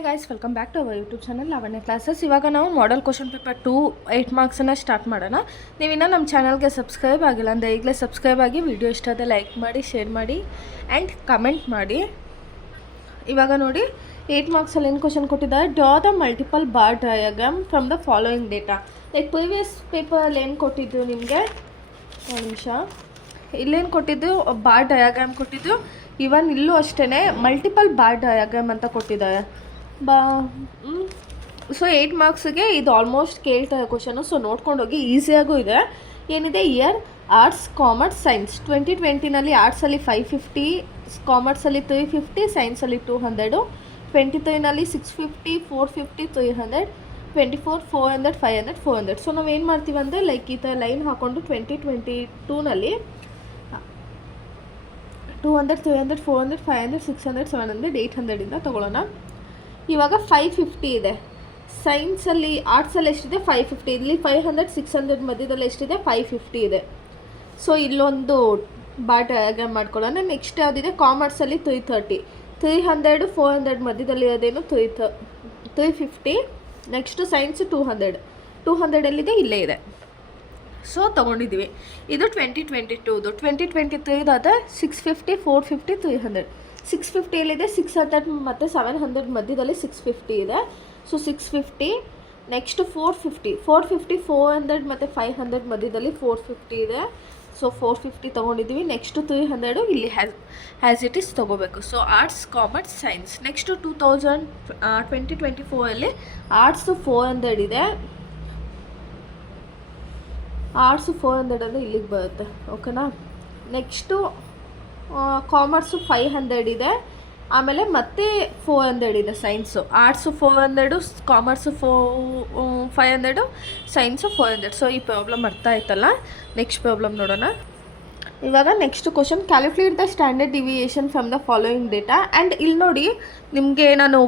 Hi guys, welcome back to our YouTube channel Lavanya classes. ಇವಾಗ ನಾವು model question paper 2 8 ಮಾರ್ಕ್ಸನ್ನು start ಮಾಡೋಣ. ನೀವಿನ್ನೂ ನಮ್ಮ ಚಾನಲ್ಗೆ ಸಬ್ಸ್ಕ್ರೈಬ್ ಆಗಿಲ್ಲ ಅಂದರೆ ಈಗಲೇ ಸಬ್ಸ್ಕ್ರೈಬ್ ಆಗಿ, ವಿಡಿಯೋ ಇಷ್ಟ ಆದರೆ ಲೈಕ್ ಮಾಡಿ, ಶೇರ್ ಮಾಡಿ ಆ್ಯಂಡ್ ಕಮೆಂಟ್ ಮಾಡಿ. ಇವಾಗ ನೋಡಿ 8 ಮಾರ್ಕ್ಸಲ್ಲಿ ಏನು ಕ್ವಶನ್ ಕೊಟ್ಟಿದ್ದಾರೆ, draw the multiple bar diagram from the following data. Like previous ಪೇಪರಲ್ಲಿ ಏನು ಕೊಟ್ಟಿದ್ದು ನಿಮಗೆ, ಒಂದು ನಿಮಿಷ, ಇಲ್ಲೇನು ಕೊಟ್ಟಿದ್ದು ಬಾರ್ ಡಯಾಗ್ರಾಮ್ ಕೊಟ್ಟಿದ್ದು. ಇವನ್ ಇಲ್ಲೂ ಅಷ್ಟೇ ಮಲ್ಟಿಪಲ್ ಬಾರ್ ಡಯಾಗ್ರಾಮ್ ಅಂತ ಕೊಟ್ಟಿದ್ದಾರೆ. ಸೊ 8 ಮಾರ್ಕ್ಸಿಗೆ ಇದು ಆಲ್ಮೋಸ್ಟ್ ಕೇಳ್ತಾರೆ ಕ್ವಶನು. ಸೊ ನೋಡ್ಕೊಂಡೋಗಿ, ಈಸಿಯಾಗೂ ಇದೆ. ಏನಿದೆ, ಇಯರ್ ಆರ್ಟ್ಸ್, ಕಾಮರ್ಸ್, ಸೈನ್ಸ್. 2020ನಲ್ಲಿ ಆರ್ಟ್ಸಲ್ಲಿ 550, ಕಾಮರ್ಸಲ್ಲಿ 350, ಸೈನ್ಸಲ್ಲಿ 200. 23ನಲ್ಲಿ 650, 450, 300. 24 400, 500, 400. ಸೊ ನಾವೇನು ಮಾಡ್ತೀವಿ ಅಂದರೆ, ಲೈಕ್ ಈ ಥರ ಲೈನ್ ಹಾಕ್ಕೊಂಡು 2022ನಲ್ಲಿ 200, 300, 400, 500, 600, 700, 800ಇಂದ ತೊಗೊಳ್ಳೋಣ. ಇವಾಗ 550 ಇದೆ. ಸೈನ್ಸಲ್ಲಿ, ಆರ್ಟ್ಸಲ್ಲಿ ಎಷ್ಟಿದೆ, 550. ಇಲ್ಲಿ 500, 600 ಮಧ್ಯದಲ್ಲಿ ಎಷ್ಟಿದೆ, 550 ಇದೆ. ಸೊ ಇಲ್ಲೊಂದು ಬಾರ್ ಡಯಾಗ್ರಾಮ್ ಮಾಡ್ಕೊಳ್ಳೋಣ. ನೆಕ್ಸ್ಟ್ ಯಾವುದಿದೆ, ಕಾಮರ್ಸಲ್ಲಿ 330, 300, 400 ಮಧ್ಯದಲ್ಲಿ ಇರೋದೇನು 350. ನೆಕ್ಸ್ಟು ಸೈನ್ಸು 200 ಎಲ್ಲಿದೆ, ಇಲ್ಲೇ ಇದೆ. ಸೊ ತೊಗೊಂಡಿದ್ದೀವಿ. ಇದು 2022. 2023 650, 450, 300. 650 ಎಲ್ಲಿದೆ, 600 ಮತ್ತು 700 ಮಧ್ಯದಲ್ಲಿ 650 ಇದೆ. ಸೊ 650. ನೆಕ್ಸ್ಟ್ 450, 400 ಮತ್ತು 500 ಮಧ್ಯದಲ್ಲಿ 450 ಇದೆ. ಸೊ 450 ತೊಗೊಂಡಿದ್ದೀವಿ. ನೆಕ್ಸ್ಟು 300 ಇಲ್ಲಿ ಹ್ಯಾಸ್ ಇಟ್ ಈಸ್ ತೊಗೋಬೇಕು. So arts, commerce, science. Next 2024ಅಲ್ಲಿ ಆರ್ಟ್ಸು 400 ಇದೆ. ಆರ್ಟ್ಸು 400 ಅಂದರೆ ಇಲ್ಲಿಗೆ ಬರುತ್ತೆ, ಓಕೆನಾ. ನೆಕ್ಸ್ಟು ಕಾಮರ್ಸು 500 ಇದೆ. ಆಮೇಲೆ ಮತ್ತೆ 400 ಇದೆ science. Arts 400, commerce 500, science 400. So ಈ ಪ್ರಾಬ್ಲಮ್ ಅರ್ಥ ಆಯ್ತಲ್ಲ. ನೆಕ್ಸ್ಟ್ ಪ್ರಾಬ್ಲಮ್ ನೋಡೋಣ. ಇವಾಗ next question, calculate the standard deviation from the following data. And ಇಲ್ಲಿ ನೋಡಿ, ನಿಮಗೆ ನಾನು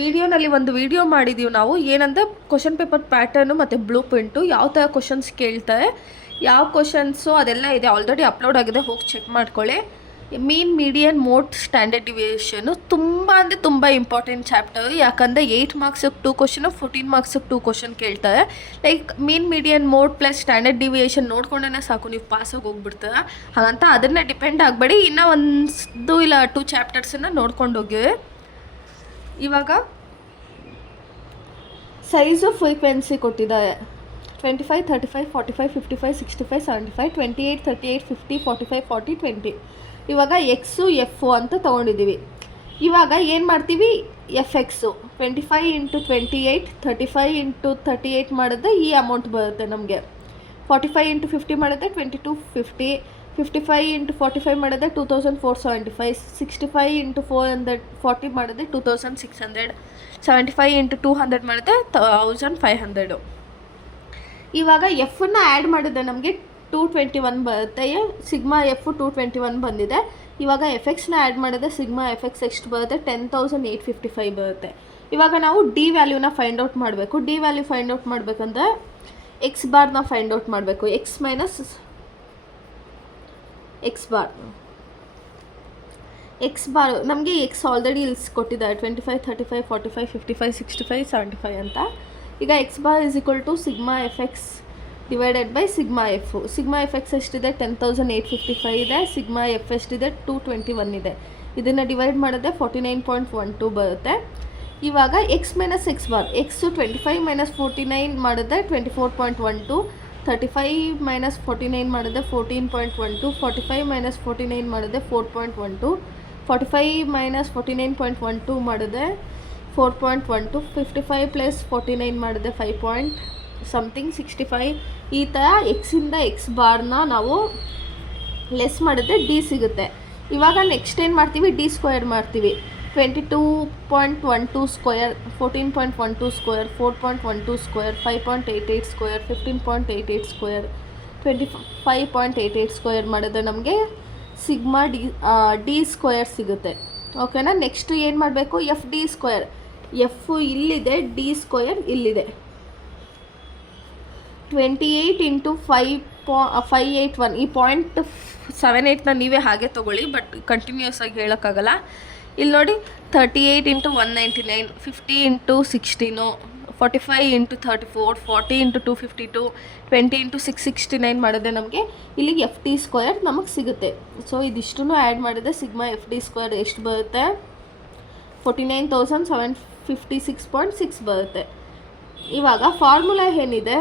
ವಿಡಿಯೋನಲ್ಲಿ ಒಂದು ವಿಡಿಯೋ ಮಾಡಿದ್ದೀವಿ ನಾವು, ಏನಂದರೆ ಕ್ವಶನ್ ಪೇಪರ್ ಪ್ಯಾಟರ್ನು ಮತ್ತು ಬ್ಲೂ ಪ್ರಿಂಟು ಯಾವ ಥರ ಕ್ವಶನ್ಸ್ ಕೇಳ್ತಾರೆ, ಯಾವ ಕ್ವಶನ್ಸು ಅದೆಲ್ಲ ಇದೆ, ಆಲ್ರೆಡಿ ಅಪ್ಲೋಡ್ ಆಗಿದೆ, ಹೋಗಿ ಚೆಕ್ ಮಾಡ್ಕೊಳ್ಳಿ. Mean, median, mode, standard deviation ತುಂಬ ಅಂದರೆ ತುಂಬ ಇಂಪಾರ್ಟೆಂಟ್ ಚಾಪ್ಟರು. ಯಾಕಂದರೆ 8 ಮಾರ್ಕ್ಸಿಗೆ 2 ಕ್ವಶನು, 14 ಮಾರ್ಕ್ಸಿಗೆ 2 ಕ್ವಶನ್ ಕೇಳ್ತಾರೆ. Like mean, median, mode plus standard deviation ನೋಡ್ಕೊಂಡೇ ಸಾಕು, ನೀವು ಪಾಸಾಗಿ ಹೋಗ್ಬಿಡ್ತೀರ. ಹಾಗಂತ ಅದನ್ನೇ ಡಿಪೆಂಡ್ ಆಗಬೇಡಿ. ಇನ್ನೂ 1 ಇಲ್ಲ 2 ಚಾಪ್ಟರ್ಸನ್ನು ನೋಡ್ಕೊಂಡು ಹೋಗಿ. ಇವಾಗ ಸೈಜು, ಫ್ರೀಕ್ವೆನ್ಸಿ ಕೊಟ್ಟಿದ್ದಾರೆ. 25, 35, 45, 55, 65, 75, 28, 38, 50, 45, 40, 20. ಇವಾಗ ಎಕ್ಸು, ಎಫು ಅಂತ ತೊಗೊಂಡಿದ್ದೀವಿ. ಇವಾಗ ಏನು ಮಾಡ್ತೀವಿ, ಎಫ್ ಎಕ್ಸು 25 × 28, 35 × 38 ಮಾಡಿದ್ರೆ ಈ ಅಮೌಂಟ್ ಬರುತ್ತೆ ನಮಗೆ. 45 × 50 ಮಾಡಿದ್ರೆ 2250, 55 × 45 ಮಾಡಿದ್ರೆ 2475, 65 × 440 ಮಾಡಿದ್ರೆ 2600, 75 × 200 ಮಾಡಿದ್ರೆ 1500. ಇವಾಗ ಎಫನ್ನು ಆ್ಯಡ್ ಮಾಡಿದ್ರೆ ನಮಗೆ 221 ಬರುತ್ತೆ. ಸಿಗ್ಮಾ ಎಫ್ 221 ಬಂದಿದೆ. ಇವಾಗ ಎಫ್ ಎಕ್ಸ್ನ ಆ್ಯಡ್ ಮಾಡಿದ್ರೆ ಸಿಗ್ಮಾ ಎಫ್ ಎಕ್ಸ್ ಎಷ್ಟು ಬರುತ್ತೆ, 10855 ಬರುತ್ತೆ. ಇವಾಗ ನಾವು ಡಿ ವ್ಯಾಲ್ಯೂನ ಫೈಂಡ್ ಔಟ್ ಮಾಡಬೇಕು. ಡಿ ವ್ಯಾಲ್ಯೂ ಫೈಂಡ್ ಔಟ್ ಮಾಡಬೇಕಂದ್ರೆ ಎಕ್ಸ್ ಬಾರ್ನ ಫೈಂಡ್ ಔಟ್ ಮಾಡಬೇಕು. ಎಕ್ಸ್ ಮೈನಸ್ ಎಕ್ಸ್ ಬಾರ್ ನಮಗೆ ಎಕ್ಸ್ ಆಲ್ರೆಡಿ ಇಲ್ಸ್ ಕೊಟ್ಟಿದ್ದಾರೆ, 25, 35, 45, 55, 65, 75 ಅಂತ. ಈಗ x bar is equal to sigma f x divided by sigma f. Sigma f x ಎಷ್ಟಿದೆ, 10855 ಇದೆ. ಸಿಗ್ಮಾ ಎಫ್ ಎಷ್ಟಿದೆ, 221 ಇದೆ. ಇದನ್ನು ಡಿವೈಡ್ ಮಾಡಿದ್ರೆ 49.12 ಬರುತ್ತೆ. ಇವಾಗ X minus x bar, x 25 - 49 ಮಾಡಿದ್ರೆ 24.12, 35 - 49 ಮಾಡಿದ್ರೆ 14.12, 45 - 49 ಮಾಡಿದ್ರೆ 4.12, 45 - 49.12 ಮಾಡಿದ್ರೆ 4.12, 55 + 49 ಮಾಡಿದ್ರೆ 5 something 65. ಈ ಥರ ಎಕ್ಸಿಂದ ಎಕ್ಸ್ ಬಾರ್ನ ನಾವು ಲೆಸ್ ಮಾಡಿದ್ರೆ ಡಿ ಸಿಗುತ್ತೆ. ಇವಾಗ ನೆಕ್ಸ್ಟ್ ಏನು ಮಾಡ್ತೀವಿ, ಡಿ ಸ್ಕ್ವೇರ್ ಮಾಡ್ತೀವಿ. 22.12 square, 14.12 square, 4.12 square, 5.88 square, 15.88 square, 25.88 square ಮಾಡಿದ್ರೆ ನಮಗೆ ಸಿಗ್ಮಾ ಡಿ ಸ್ಕ್ವೇರ್ ಸಿಗುತ್ತೆ, ಓಕೆನಾ. ನೆಕ್ಸ್ಟು ಏನು ಮಾಡಬೇಕು, ಎಫ್ ಡಿ ಸ್ಕ್ವೇರ್. ಎಫು ಇಲ್ಲಿದೆ, ಡಿ ಸ್ಕ್ವೇರ್ ಇಲ್ಲಿದೆ. 28 × 581. ಈ 0.78ನ ನೀವೇ ಹಾಗೆ ತೊಗೊಳ್ಳಿ, ಬಟ್ ಕಂಟಿನ್ಯೂಸ್ ಆಗಿ ಹೇಳೋಕ್ಕಾಗಲ್ಲ. ಇಲ್ಲಿ ನೋಡಿ 38 into 199, 50 into 16, 45 into 34, 40 into 252, 20 into 669 ಮಾಡಿದ್ರೆ ನಮಗೆ ಇಲ್ಲಿಗೆ ಎಫ್ ಟಿ ಸ್ಕ್ವೇರ್ ನಮಗೆ ಸಿಗುತ್ತೆ. ಸೊ ಇದಿಷ್ಟು ಆ್ಯಡ್ ಮಾಡಿದ್ರೆ ಸಿಗ್ಮಾ ಎಫ್ ಟಿ ಸ್ಕ್ವೇರ್ ಎಷ್ಟು ಬರುತ್ತೆ? 49,756.6 ಬರುತ್ತೆ. ಇವಾಗ ಫಾರ್ಮುಲಾ ಏನಿದೆ,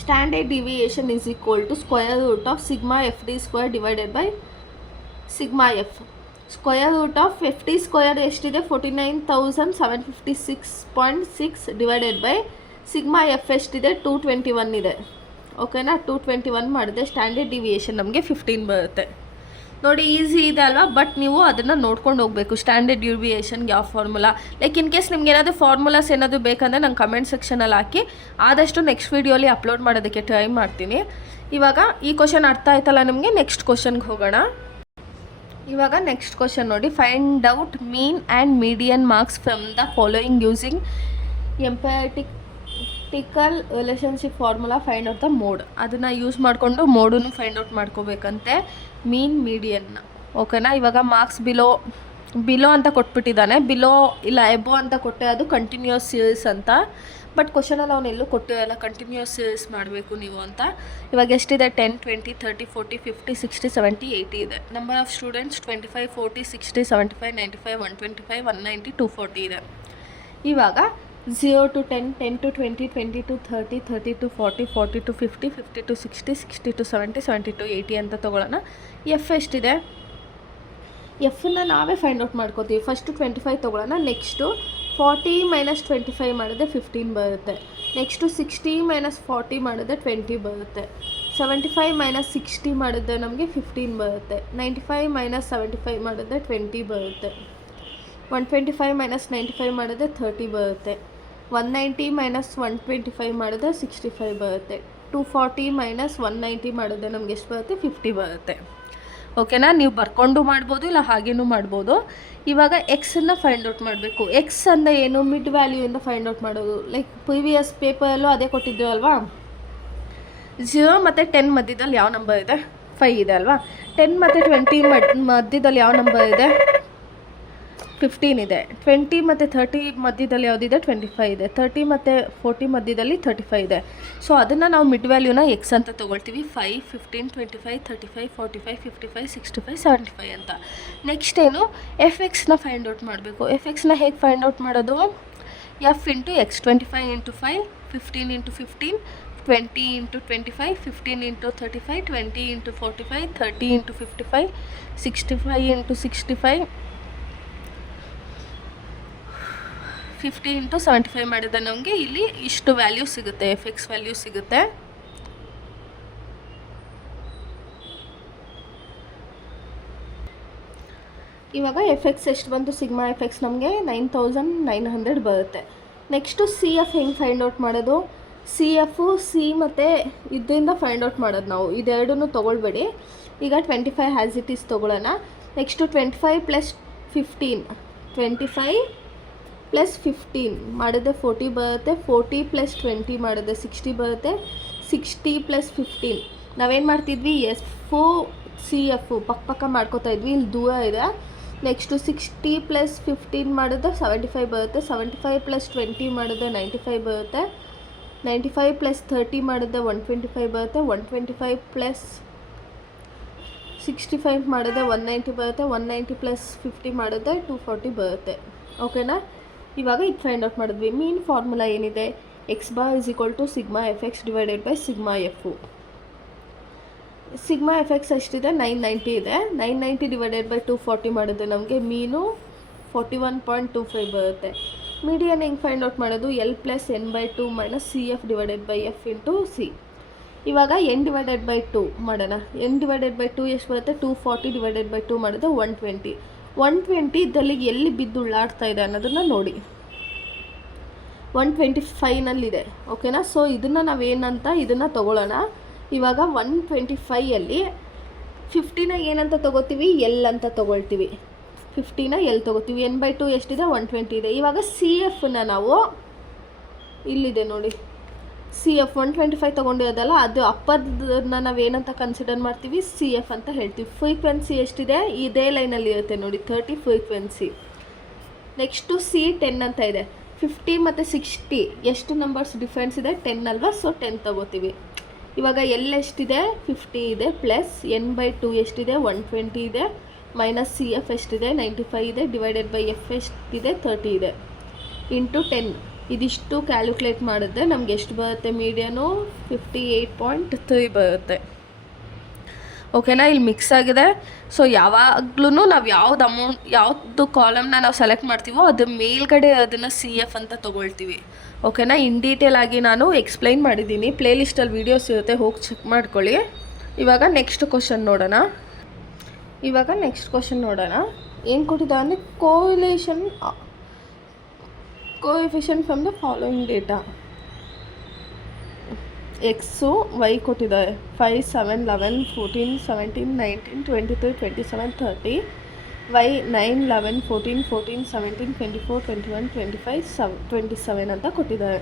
standard deviation is equal to square root of sigma f d square divided by sigma f. Square root of f t square ಎಷ್ಟಿದೆ? 49,756.6 ಡಿವೈಡೆಡ್ ಬೈ ಸಿಗ್ಮಾ ಎಫ್ ಎಷ್ಟಿದೆ? 221 ಇದೆ. ಓಕೆನಾ? 221 ಮಾಡಿದೆ ಸ್ಟ್ಯಾಂಡರ್ಡ್ ಡಿವಿಯೇಷನ್ ನಮಗೆ 15 ಬರುತ್ತೆ. ನೋಡಿ ಈಸಿ ಇದೆ ಅಲ್ವಾ? ಬಟ್ ನೀವು ಅದನ್ನು ನೋಡ್ಕೊಂಡು ಹೋಗಬೇಕು, ಸ್ಟ್ಯಾಂಡರ್ಡ್ ಡಿವಿಯೇಷನ್ಗೆ ಯಾವ ಫಾರ್ಮುಲಾ. ಲೈಕ್ ಇನ್ ಕೇಸ್ ನಿಮ್ಗೆ ಏನಾದರೂ ಫಾರ್ಮುಲಾಸ್ ಏನಾದರೂ ಬೇಕಂದರೆ ನಂಗೆ ಕಮೆಂಟ್ ಸೆಕ್ಷನಲ್ಲಿ ಹಾಕಿ, ಆದಷ್ಟು ನೆಕ್ಸ್ಟ್ ವೀಡಿಯೋಲಿ ಅಪ್ಲೋಡ್ ಮಾಡೋದಕ್ಕೆ ಟ್ರೈ ಮಾಡ್ತೀನಿ. ಇವಾಗ ಈ ಕ್ವಶನ್ ಅರ್ಥ ಆಯ್ತಲ್ಲ ನಿಮಗೆ? ನೆಕ್ಸ್ಟ್ ಕ್ವಶನ್ಗೆ ಹೋಗೋಣ. ಇವಾಗ ನೆಕ್ಸ್ಟ್ ಕ್ವಶನ್ ನೋಡಿ, find out mean and median marks from the following using empirical relationship formula. Find out the mode. ಅದನ್ನು ಯೂಸ್ ಮಾಡಿಕೊಂಡು ಮೋಡನ್ನು ಫೈಂಡ್ ಔಟ್ ಮಾಡ್ಕೋಬೇಕಂತೆ, ಮೀನ್ ಮೀಡಿಯನ್ನ. ಓಕೆನಾ? ಇವಾಗ ಮಾರ್ಕ್ಸ್ ಬಿಲೋ ಅಂತ ಕೊಟ್ಬಿಟ್ಟಿದ್ದಾನೆ, ಬಿಲೋ ಇಲ್ಲ ಎಬೋ ಅಂತ ಕೊಟ್ಟೆ, ಅದು ಕಂಟಿನ್ಯೂಸ್ ಸೀರೀಸ್ ಅಂತ. ಬಟ್ ಕ್ವಶನಲ್ಲಿ ಅವನೆಲ್ಲೂ ಕೊಟ್ಟಿರಲ್ಲ ಕಂಟಿನ್ಯೂಸ್ ಸೀರೀಸ್ ಮಾಡಬೇಕು ನೀವು ಅಂತ. ಇವಾಗ ಎಷ್ಟಿದೆ? 10, 20, 30, 40, 50, 60, 70, 80 ಇದೆ. ನಂಬರ್ ಆಫ್ ಸ್ಟೂಡೆಂಟ್ಸ್ 25, 40, 60, 75, 95, 125, 190, 240 ಇದೆ. ಇವಾಗ 0 to 10, 10 to 20, 20 to 30, 30 to 40, 40 to 50, 50 to 60, 60 to 70, 70 to 80 ಅಂತ ತೊಗೊಳ್ಳೋಣ. ಎಫ್ ಎಷ್ಟಿದೆ? ಎಫನ್ನು ನಾವೇ ಫೈಂಡ್ ಔಟ್ ಮಾಡ್ಕೋತೀವಿ. ಫಸ್ಟು 25 ತೊಗೊಳ್ಳೋಣ. ನೆಕ್ಸ್ಟು 40 - 25 ಮಾಡಿದ್ರೆ 15 ಬರುತ್ತೆ. ನೆಕ್ಸ್ಟು 60 - 40 ಮಾಡಿದ್ರೆ 20 ಬರುತ್ತೆ. 75 - 60 ಮಾಡಿದ್ರೆ ನಮಗೆ 15 ಬರುತ್ತೆ. 95 - 75 ಮಾಡಿದ್ರೆ 20 ಬರುತ್ತೆ. 125 - 95 ಮಾಡಿದ್ರೆ 30 ಬರುತ್ತೆ. 190 - 125 ಮಾಡಿದ್ರೆ 65 ಬರುತ್ತೆ. 240 - 190 ಮಾಡಿದ್ರೆ ನಮ್ಗೆ ಎಷ್ಟು ಬರುತ್ತೆ? 50 ಬರುತ್ತೆ. ಓಕೆನಾ? ನೀವು ಬರ್ಕೊಂಡು ಮಾಡ್ಬೋದು, ಇಲ್ಲ ಹಾಗೇನೂ ಮಾಡ್ಬೋದು. ಇವಾಗ ಎಕ್ಸನ್ನು ಫೈಂಡ್ ಔಟ್ ಮಾಡಬೇಕು. ಎಕ್ಸ್ ಅಂದರೆ ಏನು? ಮಿಡ್ ವ್ಯಾಲ್ಯೂಯಿಂದ ಫೈಂಡ್ ಔಟ್ ಮಾಡೋದು. ಲೈಕ್ ಪ್ರಿವಿಯಸ್ ಪೇಪರಲ್ಲೂ ಅದೇ ಕೊಟ್ಟಿದ್ದೇವೆ ಅಲ್ವಾ? 0 ಮತ್ತು 10 ಮಧ್ಯದಲ್ಲಿ ಯಾವ ನಂಬರ್ ಇದೆ? 5 ಇದೆ ಅಲ್ವಾ? 10 ಮತ್ತು 20 ಮಧ್ಯದಲ್ಲಿ ಯಾವ ನಂಬರ್ ಇದೆ? 15 ಇದೆ. 20 ಮತ್ತು 30 ಮಧ್ಯದಲ್ಲಿ ಯಾವುದಿದೆ? 25 ಇದೆ. 30 ಮತ್ತು 40 ಮಧ್ಯದಲ್ಲಿ 35 ಇದೆ. ಸೊ ಅದನ್ನು ನಾವು ಮಿಡ್ ವ್ಯಾಲ್ಯೂನ ಎಕ್ಸ್ ಅಂತ ತೊಗೊಳ್ತೀವಿ. 5, 15, 25, 35, 45, 55, 65, 75 ಅಂತ. ನೆಕ್ಸ್ಟ್ ಏನು? ಎಫ್ ಎಕ್ಸ್ನ ಫೈಂಡ್ ಔಟ್ ಮಾಡಬೇಕು. ಎಫ್ ಎಕ್ಸ್ನ ಹೇಗೆ ಫೈಂಡ್ ಔಟ್ ಮಾಡೋದು? F into X. 25 into 5, 15 into 15, 20 into 25, 15 into 35, 20 into 45, 30 into 55, 65 into 65, 50 into 75 ಮಾಡಿದ್ರೆ ನಮಗೆ ಇಲ್ಲಿ ಇಷ್ಟು ವ್ಯಾಲ್ಯೂ ಸಿಗುತ್ತೆ, ಎಫ್ ಎಕ್ಸ್ ವ್ಯಾಲ್ಯೂ ಸಿಗುತ್ತೆ. ಇವಾಗ ಎಫ್ ಎಕ್ಸ್ ಎಷ್ಟು ಬಂತು? ಸಿಗ್ಮಾ ಎಫ್ ಎಕ್ಸ್ ನಮಗೆ 9900 ಬರುತ್ತೆ. ನೆಕ್ಸ್ಟು ಸಿ ಎಫ್ ಹೆಂಗೆ ಫೈಂಡ್ ಔಟ್ ಮಾಡೋದು? ಸಿ ಎಫು ಸಿ ಮತ್ತು ಇದರಿಂದ ಫೈಂಡ್ ಔಟ್ ಮಾಡೋದು ನಾವು. ಇದೆರಡನ್ನೂ ತೊಗೊಳ್ಬೇಡಿ. ಈಗ 25 ಹ್ಯಾಸ್ ಇಟ್ ಈಸ್ ತೊಗೊಳ್ಳೋಣ. ನೆಕ್ಸ್ಟು 25 + 15, 25 + 15 ಮಾಡಿದ್ರೆ 40 ಬರುತ್ತೆ. 40 + 20 ಮಾಡಿದ್ರೆ 60 ಬರುತ್ತೆ. 60 + 15 ನಾವೇನು ಮಾಡ್ತಿದ್ವಿ? ಎಫು ಸಿ ಎಫು ಪಕ್ಕ ಮಾಡ್ಕೋತಾ ಇದ್ವಿ, ಇಲ್ಲಿ ದೂರ ಇದೆ. ನೆಕ್ಸ್ಟು 60 + 15 ಮಾಡಿದ್ರೆ 75 ಬರುತ್ತೆ. 75 + 20 ಮಾಡಿದ್ರೆ 95 ಬರುತ್ತೆ. 95 + 30 ಮಾಡಿದ್ರೆ 125 ಬರುತ್ತೆ. 125 + 65 ಮಾಡಿದ್ರೆ 190 ಬರುತ್ತೆ. 190 + 50 ಮಾಡಿದ್ರೆ 240 ಬರುತ್ತೆ. ಓಕೆನಾ? ಇವಾಗ ಇದು ಫೈಂಡ್ ಔಟ್ ಮಾಡಿದ್ವಿ. ಮೀನ್ ಫಾರ್ಮುಲಾ ಏನಿದೆ? X bar is equal to sigma f x divided by sigma f. Sigma f x ಎಷ್ಟಿದೆ? 990 ಇದೆ. 990 ಡಿವೈಡೆಡ್ ಬೈ 240 ಮಾಡಿದ್ರೆ ನಮಗೆ ಮೀನು 41.25 ಬರುತ್ತೆ. ಮೀಡಿಯನ್ ಹೆಂಗೆ ಫೈಂಡ್ ಔಟ್ ಮಾಡೋದು? L + n/2 - C F divided by F into C. ಇವಾಗ n ಡಿವೈಡೆಡ್ ಬೈ 2 ಮಾಡೋಣ. n ಡಿವೈಡೆಡ್ ಬೈ 2 ಎಷ್ಟು ಬರುತ್ತೆ? 240 ಡಿವೈಡೆಡ್ ಬೈ 2 ಮಾಡಿದ್ರೆ 120. 120 ಇದ್ದಲ್ಲಿ ಎಲ್ಲಿ ಬಿದ್ದು ಉಳ್ಳಾಡ್ತಾ ಇದೆ ಅನ್ನೋದನ್ನು ನೋಡಿ. 125ನಲ್ಲಿದೆ. ಓಕೆನಾ? ಸೊ ಇದನ್ನು ನಾವೇನಂತ ಇದನ್ನು ತೊಗೊಳ್ಳೋಣ. ಇವಾಗ 125ಅಲ್ಲಿ 50ನ ಏನಂತ ತೊಗೋತೀವಿ? ಎಲ್ ಅಂತ ತೊಗೊಳ್ತೀವಿ. 50ನ ಎಲ್ ತೊಗೋತೀವಿ. n/2 ಎಷ್ಟಿದೆ? 120 ಇದೆ. ಇವಾಗ ಸಿ ಎಫ್ನ ನಾವು ಇಲ್ಲಿದೆ ನೋಡಿ, ಸಿ ಎಫ್ 125 ತೊಗೊಂಡಿರೋದಲ್ಲ, ಅದು ಅಪ್ಪರ್ನ ನಾವೇನಂತ ಕನ್ಸಿಡರ್ ಮಾಡ್ತೀವಿ, ಸಿ ಎಫ್ ಅಂತ ಹೇಳ್ತೀವಿ. ಫ್ರೀಕ್ವೆನ್ಸಿ ಎಷ್ಟಿದೆ, ಇದೇ ಲೈನಲ್ಲಿ ಇರುತ್ತೆ ನೋಡಿ, 30 ಫ್ರೀಕ್ವೆನ್ಸಿ. ನೆಕ್ಸ್ಟು C10 ಅಂತ ಇದೆ. 50 ಮತ್ತು 60 ಎಷ್ಟು ನಂಬರ್ಸ್ ಡಿಫ್ರೆನ್ಸ್ ಇದೆ, 10 ಅಲ್ವಾ, ಸೊ 10 ತೊಗೋತೀವಿ. ಇವಾಗ ಎಲ್ ಎಷ್ಟಿದೆ, 50 ಇದೆ, ಪ್ಲಸ್ n/2 ಎಷ್ಟಿದೆ, 120 ಇದೆ, ಮೈನಸ್ ಸಿ ಎಫ್ ಎಷ್ಟಿದೆ, 95 ಇದೆ, ಡಿವೈಡೆಡ್ ಬೈ ಎಫ್ ಎಷ್ಟಿದೆ, 30 ಇದೆ, ಇಂಟು 10. ಇದಿಷ್ಟು ಕ್ಯಾಲ್ಕುಲೇಟ್ ಮಾಡಿದ್ರೆ ನಮ್ಗೆ ಎಷ್ಟು ಬರುತ್ತೆ, ಮೀಡಿಯನು 58.3 ಬರುತ್ತೆ. ಓಕೆನಾ, ಇಲ್ಲಿ ಮಿಕ್ಸ್ ಆಗಿದೆ. ಸೊ ಯಾವಾಗ್ಲೂ ನಾವು ಯಾವುದು ಕಾಲಮ್ನ ನಾವು ಸೆಲೆಕ್ಟ್ ಮಾಡ್ತೀವೋ ಅದು ಮೇಲ್ಗಡೆ ಅದನ್ನು ಸಿ ಎಫ್ ಅಂತ ತೊಗೊಳ್ತೀವಿ. ಓಕೆನಾ, ಇನ್ ಡೀಟೇಲ್ ಆಗಿ ನಾನು ಎಕ್ಸ್ಪ್ಲೈನ್ ಮಾಡಿದ್ದೀನಿ, ಪ್ಲೇಲಿಸ್ಟಲ್ಲಿ ವೀಡಿಯೋಸ್ ಇರುತ್ತೆ, ಹೋಗಿ ಚೆಕ್ ಮಾಡ್ಕೊಳ್ಳಿ. ಇವಾಗ ನೆಕ್ಸ್ಟ್ ಕ್ವಶನ್ ನೋಡೋಣ. ಏನು ಕೊಟ್ಟಿದ್ದ ಅಂದರೆ coefficient from the following data. X y ಕೊಟ್ಟಿದ್ದಾರೆ 5, 7, 11, 14, 17, 19, 23, 27, 30. ವೈ 9, 11, 14, 17, 24, 21, 25, 27 ಅಂತ ಕೊಟ್ಟಿದ್ದಾರೆ.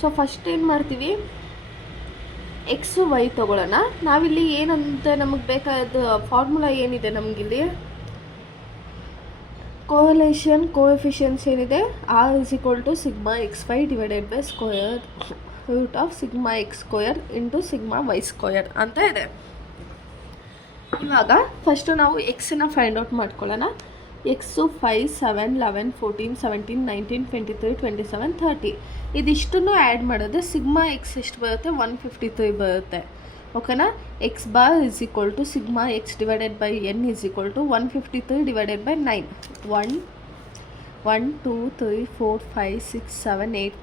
ಸೊ ಫಸ್ಟ್ ಏನು ಮಾಡ್ತೀವಿ, ಎಕ್ಸು ವೈ ತೊಗೊಳ್ಳೋಣ. ನಾವಿಲ್ಲಿ ಏನಂತ ನಮಗೆ ಬೇಕಾದ ಫಾರ್ಮುಲಾ ಏನಿದೆ ನಮಗಿಲ್ಲಿ, ಕೋಎಫಿಷಿಯನ್ಸ್ ಏನಿದೆ, R = sigma x5 divided by square root of sigma x² into sigma y² ಅಂತ ಇದೆ. ಇವಾಗ ಫಸ್ಟು ನಾವು ಎಕ್ಸನ್ನ ಫೈಂಡ್ ಔಟ್ ಮಾಡ್ಕೊಳ್ಳೋಣ. ಎಕ್ಸು 5, 7, 11, 14, 17, 19, 23, 27, 30 ಇದಿಷ್ಟನ್ನು ಆ್ಯಡ್ ಮಾಡಿದ್ರೆ ಸಿಗ್ಮಾ ಎಕ್ಸ್ ಎಷ್ಟು ಬರುತ್ತೆ, 153 ಬರುತ್ತೆ. ಓಕೆನಾ, X bar = sigma x divided by n = 153 divided by 9. 1 2 3 4 5 6 7 8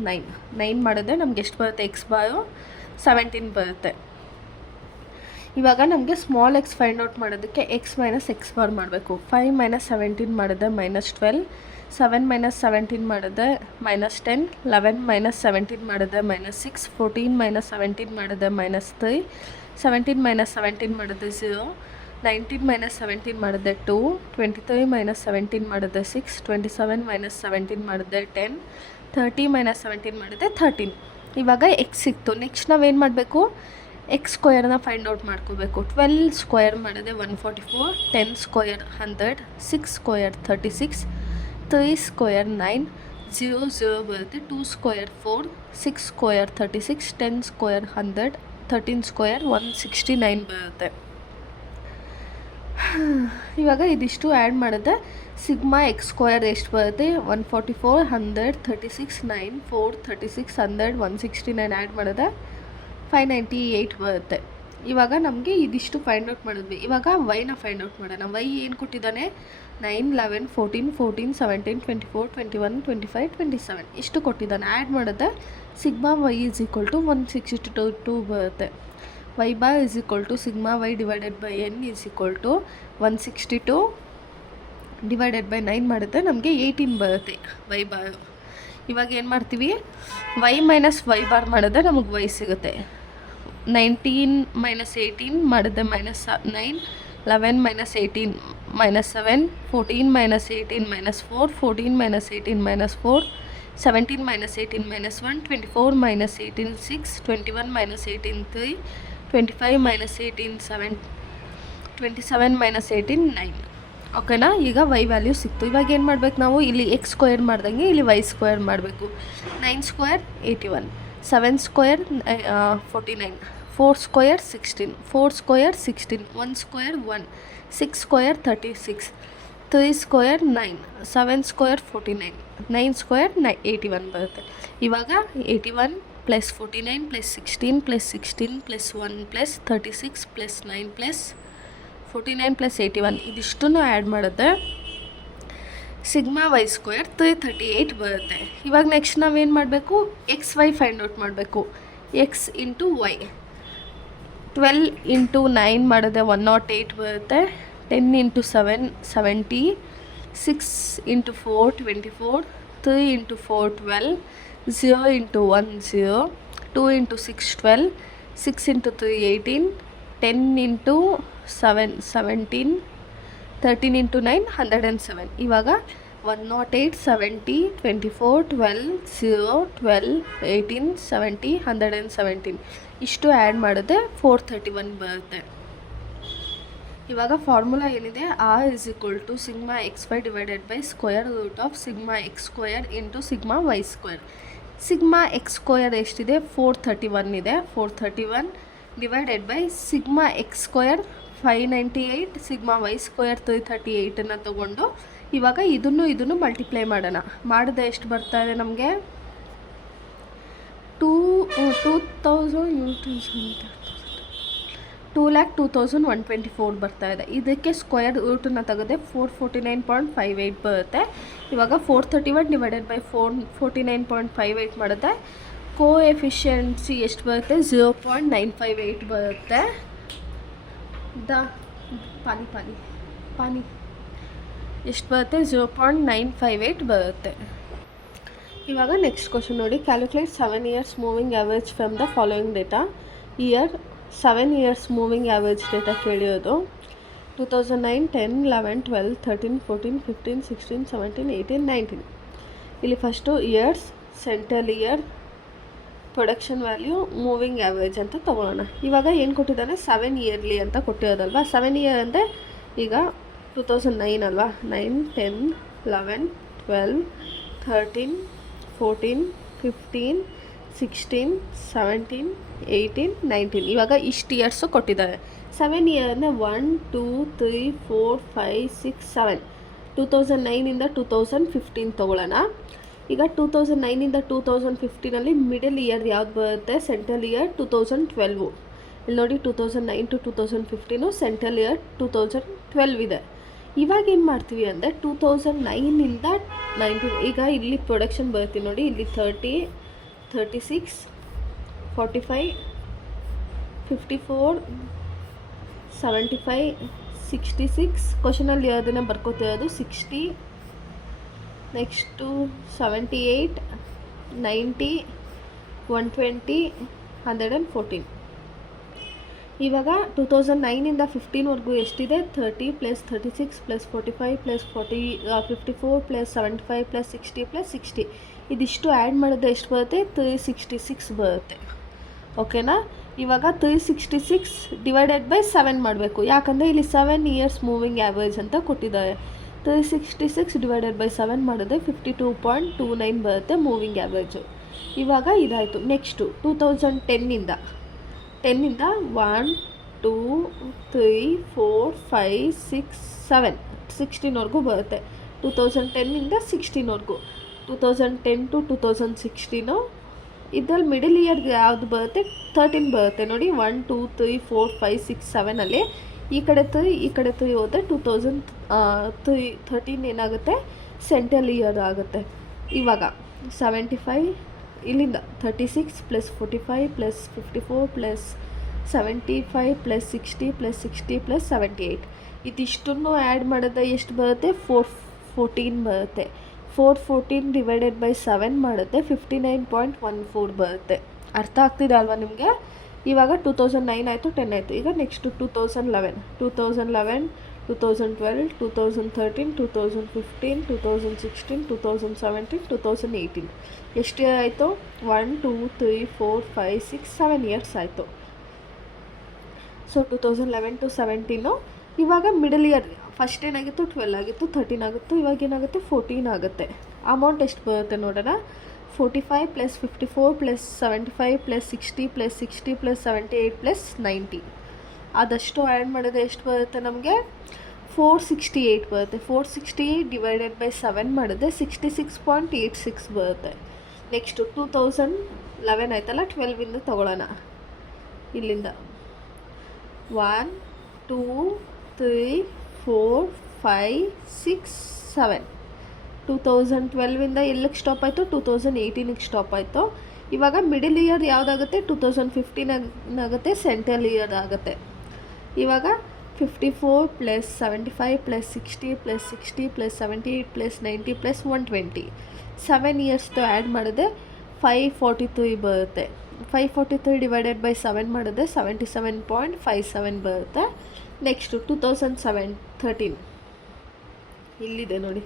9 ಮಾಡಿದ್ರೆ ನಮ್ಗೆ ಎಷ್ಟು ಬರುತ್ತೆ, ಎಕ್ಸ್ ಬಾರು 17 ಬರುತ್ತೆ. ಇವಾಗ ನಮಗೆ ಸ್ಮಾಲ್ ಎಕ್ಸ್ ಫೈಂಡ್ ಔಟ್ ಮಾಡೋದಕ್ಕೆ ಎಕ್ಸ್ ಮೈನಸ್ ಎಕ್ಸ್ ಬಾರ್ ಮಾಡಬೇಕು. 5 - 17 ಮಾಡಿದ್ರೆ -12, 7 - 17 ಮಾಡಿದ್ರೆ -10, 11 - 17 ಮಾಡಿದ್ರೆ -6, 14 - 17 ಮಾಡಿದ್ರೆ -3, 17 - 17 ಮಾಡಿದ್ರೆ 0, 19 - 17 ಮಾಡಿದ್ರೆ 2, 23 - 17 ಮಾಡಿದ್ರೆ 6, 27 - 17 ಮಾಡಿದ್ರೆ 10, 30 - 17 ಮಾಡಿದ್ರೆ 13. ಇವಾಗ ಎಕ್ಸ್ ಸಿಕ್ತು. ನೆಕ್ಸ್ಟ್ ನಾವೇನು ಮಾಡಬೇಕು, ಎಕ್ಸ್ ಸ್ಕ್ವೇರ್ನ ಫೈಂಡ್ ಔಟ್ ಮಾಡ್ಕೋಬೇಕು. 12 ಸ್ಕ್ವೇರ್ ಮಾಡಿದ್ರೆ 144, 10 ಸ್ಕ್ವೇರ್ 100, 6 ಸ್ಕ್ವೇರ್ 36, 3 ಸ್ಕ್ವೇರ್ 9, 0 0 ಬರುತ್ತೆ, 2 ಸ್ಕ್ವೇರ್ 4, 6 ಸ್ಕ್ವೇರ್ 36, 10 ಸ್ಕ್ವೇರ್ 100, 13 ಸ್ಕ್ವೇರ್ 169 ಬರುತ್ತೆ. ಇವಾಗ ಇದಿಷ್ಟು ಆ್ಯಡ್ ಮಾಡಿದ್ರೆ ಸಿಗ್ಮಾ x² ಎಷ್ಟು ಬರುತ್ತೆ, 144, 100, 36, 9, 4, 36, 100, 169 ಆ್ಯಡ್ ಮಾಡಿದ್ರೆ 598 ಬರುತ್ತೆ. ಇವಾಗ ನಮಗೆ ಇದಿಷ್ಟು ಫೈಂಡ್ ಔಟ್ ಮಾಡಿದ್ವಿ. ಇವಾಗ ವೈನ ಫೈಂಡ್ ಔಟ್ ಮಾಡೋಣ. ವೈ ಏನು ಕೊಟ್ಟಿದ್ದಾನೆ, 9, 11, 14, 14, 17, 24, 21, 25, 27 ಇಷ್ಟು ಕೊಟ್ಟಿದ್ದಾನೆ. ಆ್ಯಡ್ ಮಾಡಿದ್ರೆ ಸಿಗ್ಮಾ ವೈ = 162 ಬರುತ್ತೆ. Y bar = sigma y divided by n = 162 divided by 9 ಮಾಡಿದ್ರೆ ನಮಗೆ 18 ಬರುತ್ತೆ ವೈ ಬಾರ್. ಇವಾಗ ಏನು ಮಾಡ್ತೀವಿ, ವೈ ಮೈನಸ್ ವೈ ಬಾರ್ ಮಾಡಿದ್ರೆ ನಮಗೆ ವೈ ಸಿಗುತ್ತೆ. 19 - 18 ಮಾಡಿದ್ರೆ -9, 11 - 18 -7, 14 - 18 -4, 14 - 18 -4, 17 - 18 -1, 24 - 18 6, 21 - 18 3, 25 - 18 7, 27 - 18 9. ಓಕೆನಾ, ಈಗ ವೈ ವ್ಯಾಲ್ಯೂ ಸಿಕ್ತು. ಇವಾಗ ಏನು ಮಾಡಬೇಕು ನಾವು, ಇಲ್ಲಿ ಎಕ್ಸ್ ಸ್ಕ್ವೇರ್ ಮಾಡ್ದಂಗೆ ಇಲ್ಲಿ ವೈ ಸ್ಕ್ವೇರ್ ಮಾಡಬೇಕು. 9 square 81, 7 square 49, 4 square 16, 4 square 16, 1 square 1, 6 square 36, 3 square 9, 7 square 49, 9 square 81 ಬರುತ್ತೆ. ಇವಾಗ 81 + 49 + 16 + 16 + 1 + 36 + 9 + 49 + 81 ಇದಿಷ್ಟನ್ನು ಆ್ಯಡ್ ಮಾಡಿದ್ರೆ ಸಿಗ್ಮಾ ವೈ ಸ್ಕ್ವೇರ್ 338 ಬರುತ್ತೆ. ಇವಾಗ ನೆಕ್ಸ್ಟ್ ನಾವೇನು ಮಾಡಬೇಕು, ಎಕ್ಸ್ ವೈ ಫೈಂಡ್ ಔಟ್ ಮಾಡಬೇಕು. ಎಕ್ಸ್ ಇಂಟು ವೈ 12 × 9 ಮಾಡಿದ್ರೆ 108 ಬರುತ್ತೆ. 10 × 7 70, 6 × 4 24, 3 × 4 12, 0 × 1 0, 2 × 6 12, 6 × 3 18, 10 × 7 17, 13 × 9 107. ಇವಾಗ 108, 70, 24, 12, 0, 12, 18, 70, 117 ಇಷ್ಟು ಆ್ಯಡ್ ಮಾಡಿದ್ರೆ 431 ಬರುತ್ತೆ. ಇವಾಗ ಫಾರ್ಮುಲಾ ಏನಿದೆ, R is equal to sigma xy divided by square root of sigma x square into sigma y square. Sigma x square ಎಷ್ಟಿದೆ, 431 ಇದೆ. 431 divided by sigma x square 598, sigma y square 338 ತೊಗೊಂಡು ಇವಾಗ ಇದನ್ನು multiply ಮಾಡೋಣ. ಮಾಡಿದ್ರೆ ಎಷ್ಟು ಬರ್ತಾ ಇದೆ ನಮಗೆ, 2,02,124 ಬರ್ತಾ ಇದೆ. ಇದಕ್ಕೆ ಸ್ಕ್ವಯರ್ ರೂಟನ್ನು ತೆಗೆದ್ರೆ 449.58 ಬರುತ್ತೆ. ಇವಾಗ 431 ಡಿವೈಡೆಡ್ ಬೈ 449.58 ಮಾಡಿದ್ರೆ ಕೋಎಫಿಷಿಯನ್ಸಿ ಎಷ್ಟು ಬರುತ್ತೆ, 0.958 ಬರುತ್ತೆ. ಪಾನಿ ಎಷ್ಟು ಬರುತ್ತೆ, 0.958 ಬರುತ್ತೆ. ಇವಾಗ ನೆಕ್ಸ್ಟ್ ಕ್ವಶನ್ ನೋಡಿ, calculate 7 years moving average from the following data. 7 years moving average data ಕೇಳಿರೋದು. 2009, 10, 11, 12, 13, 14, 15, 16, 17, 18, 19. ಇಲ್ಲಿ first years, central year, production value, moving average ಅಂತ ತೊಗೊಳ್ಳೋಣ. ಇವಾಗ ಏನು ಕೊಟ್ಟಿದ್ದಾನೆ, 7 yearly ಅಂತ ಕೊಟ್ಟಿರೋದಲ್ವ. 7 year ಅಂದರೆ ಈಗ 2009 ಅಲ್ವಾ, 9, 10, 11, 12, 13, 14, 15, 16, 17, 18, 19 ಇವಾಗ ಇಷ್ಟು ಇಯರ್ಸು ಕೊಟ್ಟಿದ್ದಾರೆ. 7 year ಅಂದರೆ 1, 2, 3, 4, 5, 6, 7. 2009ಇಂದ 2015 ತೊಗೊಳ್ಳೋಣ. ಈಗ 2009ಇಂದ 2015 ಮಿಡಲ್ ಇಯರ್ ಯಾವ್ದು ಬರುತ್ತೆ, ಸೆಂಟ್ರಲ್ ಇಯರ್ 2012. ಇಲ್ಲಿ ನೋಡಿ 2009 to 2015 ಸೆಂಟ್ರಲ್ ಇಯರ್ 2012 ಇದೆ. ಇವಾಗ ಏನು ಮಾಡ್ತೀವಿ ಅಂದರೆ 2009ಇಂದ 19, ಈಗ ಇಲ್ಲಿ ಪ್ರೊಡಕ್ಷನ್ ಬರುತ್ತೆ ನೋಡಿ, ಇಲ್ಲಿ 30, 36, 45, 54, 75, 66. ಕ್ವಶನಲ್ಲಿ ಅದನ್ನು ಬರ್ಕೋತಿರೋದು 60, ನೆಕ್ಸ್ಟು 78, 90, 120, 114. ಇವಾಗ 2009ಇಂದ 15ವರೆಗೂ ಎಷ್ಟಿದೆ, 30 + 36 + 45 + 54 + 75 + 60 + 60. ಇದಿಷ್ಟು ಆ್ಯಡ್ ಮಾಡಿದ್ರೆ ಎಷ್ಟು ಬರುತ್ತೆ, 366 ಬರುತ್ತೆ. ಓಕೆನಾ. ಇವಾಗ 366 ಡಿವೈಡೆಡ್ ಬೈ 7 ಮಾಡಬೇಕು, ಯಾಕಂದರೆ ಇಲ್ಲಿ 7 years ಮೂವಿಂಗ್ ಆ್ಯಾವ್ರೇಜ್ ಅಂತ ಕೊಟ್ಟಿದ್ದಾರೆ. 366 ಡಿವೈಡೆಡ್ ಬೈ 7 ಮಾಡಿದ್ರೆ 52.29 ಬರುತ್ತೆ ಮೂವಿಂಗ್ ಆ್ಯಾವ್ರೇಜು. ಇವಾಗ ಇದಾಯಿತು. ನೆಕ್ಸ್ಟು 2010ಇಂದ 1, 2, 3, 4, 5, 6, 7, 16ವರೆಗೂ ಬರುತ್ತೆ. 2010ಇಂದ 16ವರೆಗೂ. 2010 to 2016 ಇದರಲ್ಲಿ ಮಿಡಲ್ ಇಯರ್ ಯಾವುದು ಬರುತ್ತೆ, 13 ಬರುತ್ತೆ ನೋಡಿ. 1, 2, 3, 4, 5, 6, 7 ಈ ಕಡೆ 3 ಹೋದರೆ 2013 ಏನಾಗುತ್ತೆ, ಸೆಂಟ್ರಲ್ ಇಯರ್ ಆಗುತ್ತೆ. ಇವಾಗ 75 ಇಲ್ಲಿಂದ 36 + 45 + 54 + 75 + 60 + 60 + 78. ಇದಿಷ್ಟನ್ನು ಆ್ಯಡ್ ಮಾಡಿದ್ರೆ ಎಷ್ಟು ಬರುತ್ತೆ, 414 ಬರುತ್ತೆ. 414 ಡಿವೈಡೆಡ್ ಬೈ 7 ಮಾಡಿದ್ರೆ 59.14 ಬರುತ್ತೆ. ಅರ್ಥ ಆಗ್ತಿದೆ ಅಲ್ವಾ ನಿಮಗೆ. ಇವಾಗ 2009 ಆಯಿತು, 10 ಆಯಿತು. ಈಗ ನೆಕ್ಸ್ಟು 2011, 2012, 2013, 2015, 2016, 2017, 2018 ಎಷ್ಟು ಇಯರ್ ಆಯಿತು, 1, 2, 3, 4, 5, 6, 7 years ಆಯಿತು. So 2011 to 17. ಇವಾಗ ಮಿಡಲ್ ಇಯರ್ ಫಸ್ಟ್ ಏನಾಗಿತ್ತು, 12 ಆಗಿತ್ತು, 13 ಆಗಿತ್ತು, ಇವಾಗ ಏನಾಗುತ್ತೆ, 14 ಆಗುತ್ತೆ. ಅಮೌಂಟ್ ಎಷ್ಟು ಬರುತ್ತೆ ನೋಡೋಣ. 45 + 54 + 75 + 60 + 60 + 78 + 90 ಅದಷ್ಟು ಆ್ಯಡ್ ಮಾಡಿದ್ರೆ ಎಷ್ಟು ಬರುತ್ತೆ ನಮಗೆ, 468 ಬರುತ್ತೆ. 468 ಡಿವೈಡೆಡ್ ಬೈ 7 ಮಾಡಿದ್ರೆ 66.86 ಬರುತ್ತೆ. ನೆಕ್ಸ್ಟು 2011 ಆಯ್ತಲ್ಲ, 12ಇಂದ ತೊಗೊಳ್ಳೋಣ. ಇಲ್ಲಿಂದ 1, 2, 3, 4, 5, 6, 7. 2012ಇಂದ ಎಲ್ಲಿಗೆ ಸ್ಟಾಪ್ ಆಯಿತು, 2018ಗೆ ಸ್ಟಾಪ್ ಆಯಿತು. ಇವಾಗ ಮಿಡಲ್ ಇಯರ್ ಯಾವುದಾಗುತ್ತೆ, 2015 ಆಗುತ್ತೆ, ಸೆಂಟ್ರಲ್ ಇಯರ್ ಆಗುತ್ತೆ. ಇವಾಗ 54 + 75 + 60 + 60 + 78 + 90 + 120 7 yearsದು ಆ್ಯಡ್ ಮಾಡಿದ್ರೆ 543 ಬರುತ್ತೆ. 543 ಡಿವೈಡೆಡ್ ಬೈ 7 ಮಾಡಿದ್ರೆ 77.57 ಬರುತ್ತೆ. ನೆಕ್ಸ್ಟು 2013 ಇಲ್ಲಿದೆ ನೋಡಿ,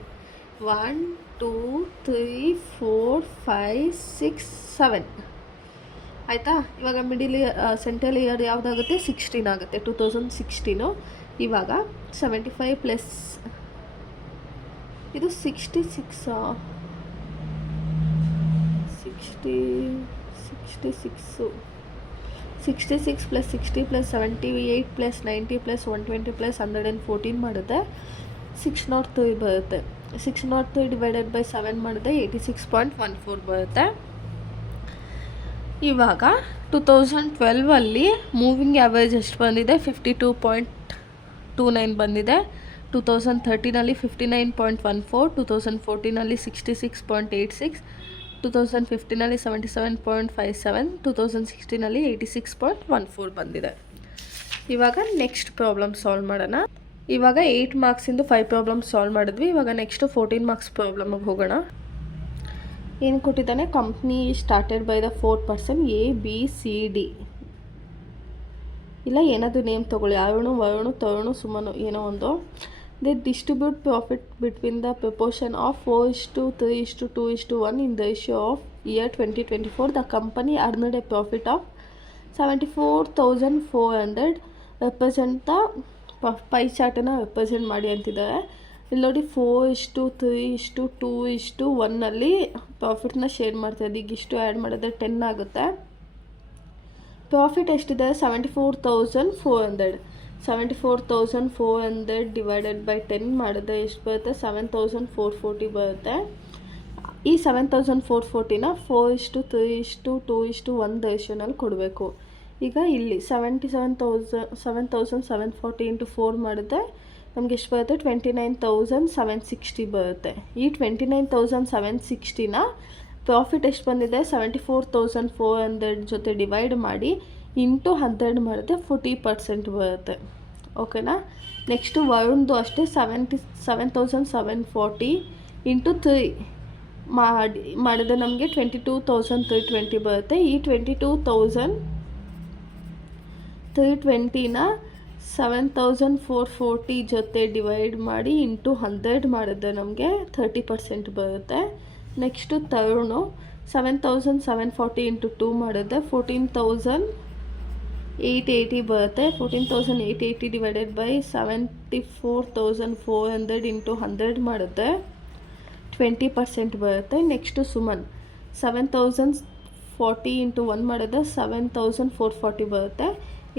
1 2 3 4 5 6 7 ಆಯಿತಾ. ಇವಾಗ ಮಿಡಿಲ್ ಸೆಂಟ್ರಲ್ ಇಯರ್ ಯಾವುದಾಗುತ್ತೆ 16 ಆಗುತ್ತೆ, 2016. ಇವಾಗ 75 ಪ್ಲಸ್ ಇದು 66 plus 60 plus 78 plus 90 plus 120 plus 114 ಮಾಡಿದ್ರೆ 603 ಬರುತ್ತೆ. 603 ಡಿವೈಡೆಡ್ ಬೈ 7 ಮಾಡಿದ್ರೆ 86.14 ಬರುತ್ತೆ. ಇವಾಗ 2012 ಮೂವಿಂಗ್ ಆ್ಯಾವ್ರೇಜ್ ಎಷ್ಟು ಬಂದಿದೆ? 52.29 ಬಂದಿದೆ. 2013 59.14, 2014 66.86, 2015 77.57, 2016 86.14 ಬಂದಿದೆ. ಇವಾಗ ನೆಕ್ಸ್ಟ್ ಪ್ರಾಬ್ಲಮ್ ಸಾಲ್ವ್ ಮಾಡೋಣ. ಇವಾಗ 8 ಮಾರ್ಕ್ಸಿಂದು 5 ಪ್ರಾಬ್ಲಮ್ ಸಾಲ್ವ್ ಮಾಡಿದ್ವಿ. ಇವಾಗ ನೆಕ್ಸ್ಟ್ 14 ಮಾರ್ಕ್ಸ್ ಪ್ರಾಬ್ಲಮ್ಗೆ ಹೋಗೋಣ. ಏನು ಕೊಟ್ಟಿದ್ದಾನೆ? Company started by the 4 person ABCD. ಇಲ್ಲ ಏನಾದರೂ ನೇಮ್ ತೊಗೊಳ್ಳಿ, ಅರುಣು, ವರುಣು, ತರುಣು, ಸುಮನು, ಏನೋ ಒಂದು. They distribute profit between the proportion of 4:3:2:1 in the ratio of year 2024. The company earned a profit of 74,400. Represent the pie ಚಾರ್ಟನ್ನು ರೆಪ್ರೆಸೆಂಟ್ ಮಾಡಿ ಅಂತಿದ್ದಾರೆ. ಇಲ್ಲಿ ನೋಡಿ 4:3:2:1 ಪ್ರಾಫಿಟ್ನ ಶೇರ್ ಮಾಡ್ತಾಯಿದ್ದು. ಈಗ ಇಷ್ಟು ಆ್ಯಡ್ ಮಾಡಿದ್ರೆ 10 ಆಗುತ್ತೆ. ಪ್ರಾಫಿಟ್ ಎಷ್ಟಿದೆ? 74,400. 74,400 ಡಿವೈಡೆಡ್ ಬೈ 10 ಮಾಡಿದ್ರೆ ಎಷ್ಟು ಬರುತ್ತೆ? 7,440 ಬರುತ್ತೆ. ಈ 7,440ನ 4:3:2:1 ರೇಷಿಯೋನಲ್ಲಿ ಕೊಡಬೇಕು. ಈಗ ಇಲ್ಲಿ 7,740 ಇಂಟು 4 ಮಾಡಿದ್ರೆ ನಮ್ಗೆ ಎಷ್ಟು ಬರುತ್ತೆ? 29,760 ಬರುತ್ತೆ. ಈ 29,760ನ ಪ್ರಾಫಿಟ್ ಎಷ್ಟು ಬಂದಿದೆ? 74,400 ಜೊತೆ ಡಿವೈಡ್ ಮಾಡಿ ಇಂಟು 12 ಮಾಡಿದ್ರೆ 40% ಬರುತ್ತೆ. ಓಕೆನಾ? ನೆಕ್ಸ್ಟು ವರುಣ್ದು ಅಷ್ಟೇ 7,740 ಇಂಟು 3 ಮಾಡಿದ್ರೆ ನಮಗೆ 22,320 ಬರುತ್ತೆ. ಈ 22,320ನ 7,440 ಜೊತೆ ಡಿವೈಡ್ ಮಾಡಿ ಇಂಟು 100 ಮಾಡಿದ್ರೆ ನಮಗೆ 30% ಬರುತ್ತೆ. ನೆಕ್ಸ್ಟು ತರುಣು 7,740 ಇಂಟು 2 ಮಾಡಿದ್ರೆ 14,880 ಬರುತ್ತೆ. 14,880 ಡಿವೈಡೆಡ್ ಬೈ 74,400 ಇಂಟು 100 ಮಾಡಿದ್ರೆ 20% ಬರುತ್ತೆ. ನೆಕ್ಸ್ಟು ಸುಮನ್ 7,040 ಇಂಟು 1 ಮಾಡಿದ್ರೆ 7,440 ಬರುತ್ತೆ.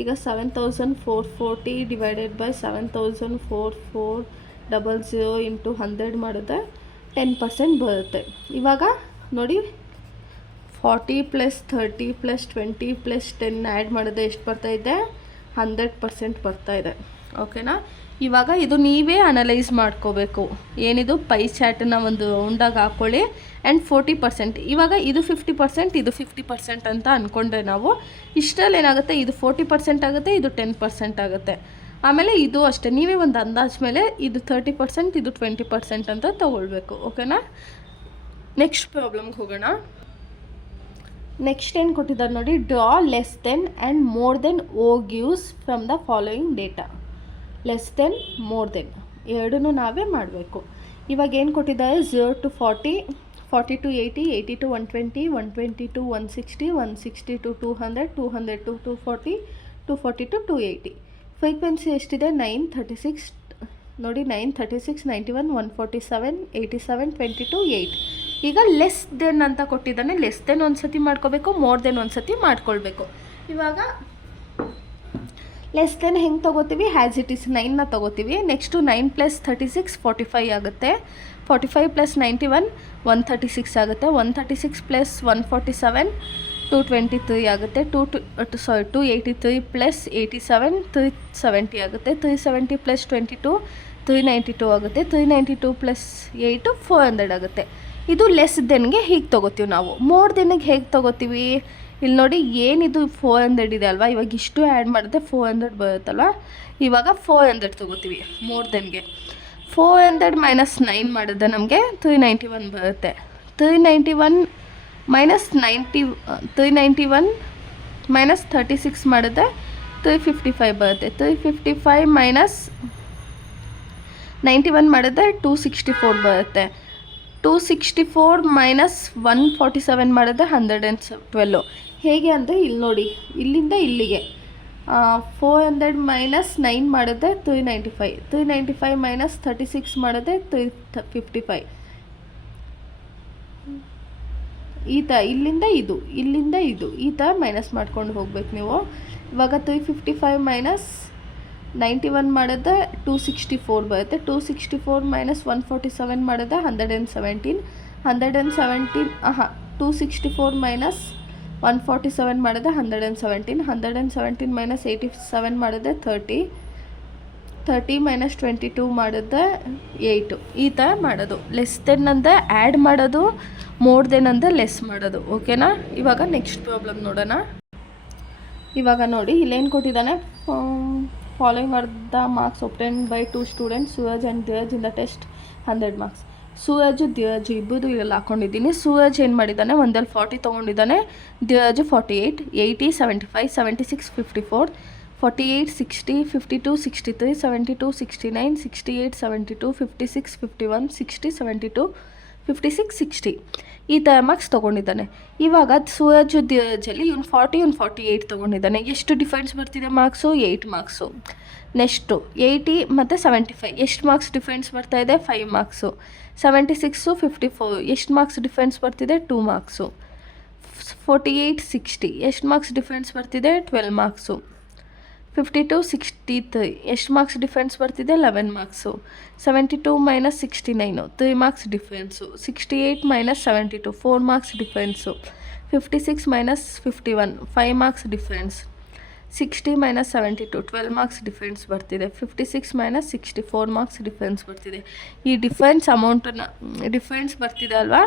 ಈಗ 7,440 ಡಿವೈಡೆಡ್ ಬೈ 7,440 ಇಂಟು 100 ಮಾಡಿದ್ರೆ 10% ಬರುತ್ತೆ. ಇವಾಗ ನೋಡಿ 40 ಪ್ಲಸ್ 30 ಪ್ಲಸ್ 20 ಪ್ಲಸ್ 10 ಆ್ಯಡ್ ಮಾಡಿದ್ರೆ ಎಷ್ಟು ಬರ್ತಾಯಿದೆ? 100% ಬರ್ತಾಯಿದೆ. ಓಕೆನಾ? ಇವಾಗ ಇದು ನೀವೇ ಅನಲೈಸ್ ಮಾಡ್ಕೋಬೇಕು. ಏನಿದು ಪೈ ಚಾರ್ಟನ್ನ ಒಂದು ರೌಂಡಾಗಿ ಹಾಕ್ಕೊಳ್ಳಿ. ಆ್ಯಂಡ್ 40%, ಇವಾಗ ಇದು 50%, ಇದು 50% ಅಂತ ಅಂದ್ಕೊಂಡ್ರೆ ನಾವು ಇಷ್ಟರಲ್ಲಿ ಏನಾಗುತ್ತೆ? ಇದು 40% ಆಗುತ್ತೆ, ಇದು 10% ಆಗುತ್ತೆ. ಆಮೇಲೆ ಇದು ಅಷ್ಟೇ, ನೀವೇ ಒಂದು ಅಂದಾಜು ಮೇಲೆ ಇದು 30%, ಇದು 20% ಅಂತ ತೊಗೊಳ್ಬೇಕು. ಓಕೆನಾ? ನೆಕ್ಸ್ಟ್ ಪ್ರಾಬ್ಲಮ್ಗೆ ಹೋಗೋಣ. ನೆಕ್ಸ್ಟ್ ಏನು ಕೊಟ್ಟಿದ್ದಾರೆ ನೋಡಿ, draw less than and more than ogives from the following data. Less than, more than ಎರಡೂ ನಾವೇ ಮಾಡಬೇಕು. ಇವಾಗ ಏನು ಕೊಟ್ಟಿದ್ದಾರೆ? 0 to 40, 40 to 80, 80 to 120, 120 to 160, 160 to 200, 200 to 240, 240 to 280. Frequency ಎಷ್ಟಿದೆ? 936 ನೋಡಿ, 936, 91, 147, 87, 22, 8. ಈಗ ಲೆಸ್ ದೆನ್ ಅಂತ ಕೊಟ್ಟಿದ್ದಾನೆ. ಲೆಸ್ ದೆನ್ ಒಂದು ಸತಿ ಮಾಡ್ಕೋಬೇಕು, ಮೋರ್ ದೆನ್ ಒಂದು ಸತಿ ಮಾಡ್ಕೊಳ್ಬೇಕು. ಇವಾಗ ಲೆಸ್ ದೆನ್ ಹೆಂಗೆ ತೊಗೋತೀವಿ? ಹ್ಯಾಸ್ ಇಟ್ ಈಸ್ 9ನ ತೊಗೋತೀವಿ. ನೆಕ್ಸ್ಟು 9 ಪ್ಲಸ್ 36 45 ಆಗುತ್ತೆ. 45 ಪ್ಲಸ್ 91 136 ಆಗುತ್ತೆ. 136 ಪ್ಲಸ್ 147 223 ಆಗುತ್ತೆ. 283 ಪ್ಲಸ್ 87 370 ಆಗುತ್ತೆ. 370 ಪ್ಲಸ್ 22 392 ಆಗುತ್ತೆ. 392 ಪ್ಲಸ್ 8 400 ಆಗುತ್ತೆ. ಇದು ಲೆಸ್ ದೆನ್ಗೆ ಹೀಗೆ ತೊಗೋತೀವಿ ನಾವು. ಮೋರ್ ದೆನ್ಗೆ ಹೇಗೆ ತೊಗೋತೀವಿ? ಇಲ್ಲಿ ನೋಡಿ, ಏನಿದು 400 ಇದೆ ಅಲ್ವಾ, ಇವಾಗ ಇಷ್ಟು ಆ್ಯಡ್ ಮಾಡಿದ್ರೆ 400 ಬರುತ್ತಲ್ವ. ಇವಾಗ 400 ತೊಗೋತೀವಿ ಮೋರ್ ದೆನ್ಗೆ. 400 ಮೈನಸ್ 9 ಮಾಡಿದ್ರೆ ನಮಗೆ 391 ಬರುತ್ತೆ. 391 ಮೈನಸ್ 391 ಮೈನಸ್ 36 ಮಾಡಿದ್ರೆ 355 ಬರುತ್ತೆ. 355 ಮೈನಸ್ 91 ಮಾಡಿದ್ರೆ 264 ಬರುತ್ತೆ. 264 ಮೈನಸ್ 147 ಮಾಡಿದ್ರೆ 112. ಹೇಗೆ ಅಂದರೆ ಇಲ್ಲಿ ನೋಡಿ, ಇಲ್ಲಿಂದ ಇಲ್ಲಿಗೆ 400 ಮೈನಸ್ 9 ಮಾಡಿದ್ರೆ 395, 395 ಮೈನಸ್ 36 ಮಾಡಿದ್ರೆ 355. ಈ ಥರ ಇಲ್ಲಿಂದ ಇದು ಈ ಥರ ಮೈನಸ್ ಮಾಡ್ಕೊಂಡು ಹೋಗ್ಬೇಕು ನೀವು. ಇವಾಗ 355 ಮೈನಸ್ 91 ಮಾಡಿದ್ರೆ 264 ಬರುತ್ತೆ. 264 ಮೈನಸ್ 147 ಮಾಡಿದ್ರೆ 117. 264 ಮೈನಸ್ 147 ಮಾಡಿದ್ರೆ 117. 117 ಮೈನಸ್ 87 ಮಾಡಿದ್ರೆ 30 ಮೈನಸ್ 22 ಮಾಡಿದ್ರೆ 8. ಈ ಥರ ಮಾಡೋದು. ಲೆಸ್ ದೆನ್ ಅಂದರೆ ಆ್ಯಡ್ ಮಾಡೋದು, ಮೋರ್ ದೆನ್ ಅಂದರೆ ಲೆಸ್ ಮಾಡೋದು. ಓಕೆನಾ? ಇವಾಗ ನೆಕ್ಸ್ಟ್ ಪ್ರಾಬ್ಲಮ್ ನೋಡೋಣ. ಇವಾಗ ನೋಡಿ, ಇಲ್ಲೇನು ಕೊಟ್ಟಿದ್ದಾನೆ, following are the marks obtained by 2 students, Suraj and Dheeraj in the test 100 marks. Suraj Dheeraj ಇಬ್ಬರು ಇವೆಲ್ಲ ಹಾಕ್ಕೊಂಡಿದ್ದೀನಿ. ಸೂರಜ್ ಏನು ಮಾಡಿದ್ದಾನೆ, ಒಂದಲ್ಲಿ 40 ತೊಗೊಂಡಿದ್ದಾನೆ, ಧೀರಜ್ 48, 80, 75, 76, 54, 48, 60, 52, 63, 72, 69, 68, 72, 56, 51, 60, 72, 56, 60 ಈ ಥರ ಮಾರ್ಕ್ಸ್ ತೊಗೊಂಡಿದ್ದಾನೆ. ಇವಾಗ ಸೂರಜ್ ಧೀರಜಲ್ಲಿ ಇವ್ನು 40, ಇವ್ನು 48 ತೊಗೊಂಡಿದ್ದಾನೆ. ಎಷ್ಟು ಡಿಫ್ರೆನ್ಸ್ ಬರ್ತಿದೆ ಮಾರ್ಕ್ಸು? 8 ಮಾರ್ಕ್ಸು. ನೆಕ್ಸ್ಟು 80 ಮತ್ತು 75 ಎಷ್ಟು ಮಾರ್ಕ್ಸ್ ಡಿಫ್ರೆನ್ಸ್ ಬರ್ತಾಯಿದೆ? 5 ಮಾರ್ಕ್ಸು. 76, 54 ಎಷ್ಟು ಮಾರ್ಕ್ಸ್ ಡಿಫ್ರೆನ್ಸ್ ಬರ್ತಿದೆ? 2 ಮಾರ್ಕ್ಸು. 48, 60 ಎಷ್ಟು ಮಾರ್ಕ್ಸ್ ಡಿಫ್ರೆನ್ಸ್ ಬರ್ತಿದೆ? 12 ಮಾರ್ಕ್ಸು. 52, 63 ಎಷ್ಟು ಮಾರ್ಕ್ಸ್ ಡಿಫ್ರೆನ್ಸ್ ಬರ್ತಿದೆ? 11 marks. 72 minus 69 3 marks difference. 68 minus 72 4 marks difference. 56 minus 51 5 marks difference. 60 minus 72 12 marks difference ಬರ್ತಿದೆ. 56 ಮೈನಸ್ 60 4 ಮಾರ್ಕ್ಸ್ ಡಿಫ್ರೆನ್ಸ್ ಬರ್ತಿದೆ. ಈ ಡಿಫ್ರೆನ್ಸ್ ಬರ್ತಿದೆ ಅಲ್ವಾ,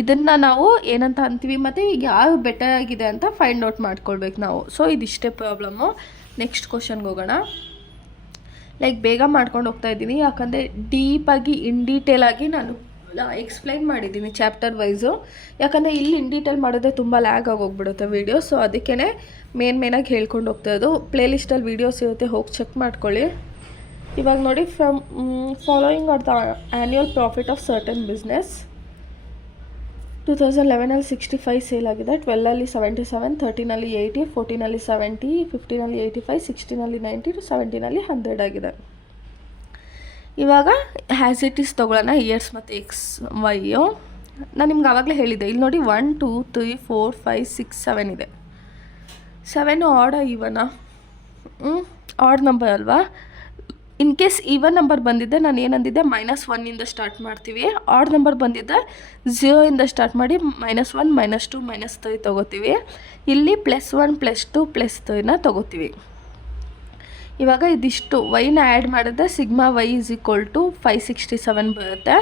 ಇದನ್ನು ನಾವು ಏನಂತ ಅಂತೀವಿ, ಮತ್ತು ಈಗ ಯಾರು ಬೆಟರ್ ಆಗಿದೆ ಅಂತ ಫೈಂಡ್ ಔಟ್ ಮಾಡ್ಕೊಳ್ಬೇಕು ನಾವು. ಸೊ ಇದಿಷ್ಟೇ ಪ್ರಾಬ್ಲಮ್ಮು. ನೆಕ್ಸ್ಟ್ ಕ್ವಶನ್ಗೆ ಹೋಗೋಣ. ಲೈಕ್ ಬೇಗ ಮಾಡ್ಕೊಂಡು ಹೋಗ್ತಾ ಇದ್ದೀನಿ, ಯಾಕಂದರೆ ಡೀಪಾಗಿ ಇನ್ ಡೀಟೇಲ್ ಆಗಿ ನಾನು ಎಕ್ಸ್ಪ್ಲೈನ್ ಮಾಡಿದ್ದೀನಿ ಚಾಪ್ಟರ್ ವೈಸು. ಯಾಕಂದರೆ ಇಲ್ಲಿ ಇನ್ ಡೀಟೇಲ್ ಮಾಡಿದ್ರೆ ತುಂಬ ಲ್ಯಾಗ್ ಆಗೋಗ್ಬಿಡುತ್ತೆ ವೀಡಿಯೋ. ಸೊ ಅದಕ್ಕೇ ಮೇನಾಗಿ ಹೇಳ್ಕೊಂಡು ಹೋಗ್ತಾಯಿದ್ದು. ಪ್ಲೇಲಿಸ್ಟಲ್ಲಿ ವೀಡಿಯೋಸ್ ಇರುತ್ತೆ, ಹೋಗಿ ಚೆಕ್ ಮಾಡ್ಕೊಳ್ಳಿ. ಇವಾಗ ನೋಡಿ, from following are the annual profit of certain business. 2011 65 sale ಆಗಿದೆ, 12 77, 13 80, 14 70, 15 85, 16 90, 17 100 ಆಗಿದೆ. ಇವಾಗ ಹ್ಯಾಸ್ ಇಟ್ ಈಸ್ ತೊಗೊಳ್ಳೋಣ, ಇಯರ್ಸ್ ಮತ್ತು ಎಕ್ಸ್ ವೈಯು. ನಾನು ನಿಮ್ಗೆ ಆವಾಗಲೇ ಹೇಳಿದ್ದೆ, ಇಲ್ಲಿ ನೋಡಿ 1 2 3 4 5 6 7 ಇದೆ. 7 ಆಡ ಇವನ ಆಡ್ ನಂಬರ್ ಅಲ್ವಾ. ಇನ್ ಕೇಸ್ ಈವನ್ ನಂಬರ್ ಬಂದಿದ್ದೆ ನಾನು ಏನಂದಿದ್ದೆ, -1 ಸ್ಟಾರ್ಟ್ ಮಾಡ್ತೀವಿ. ಆಡ್ ನಂಬರ್ ಬಂದಿದ್ದೆ 0 ಸ್ಟಾರ್ಟ್ ಮಾಡಿ -1 -2 -3 ತೊಗೋತೀವಿ. ಇಲ್ಲಿ +1 +2 +3 ತೊಗೋತೀವಿ. ಇವಾಗ ಇದಿಷ್ಟು ವೈನ ಆ್ಯಡ್ ಮಾಡಿದ್ರೆ ಸಿಗ್ಮಾ y = 567 ಬರುತ್ತೆ.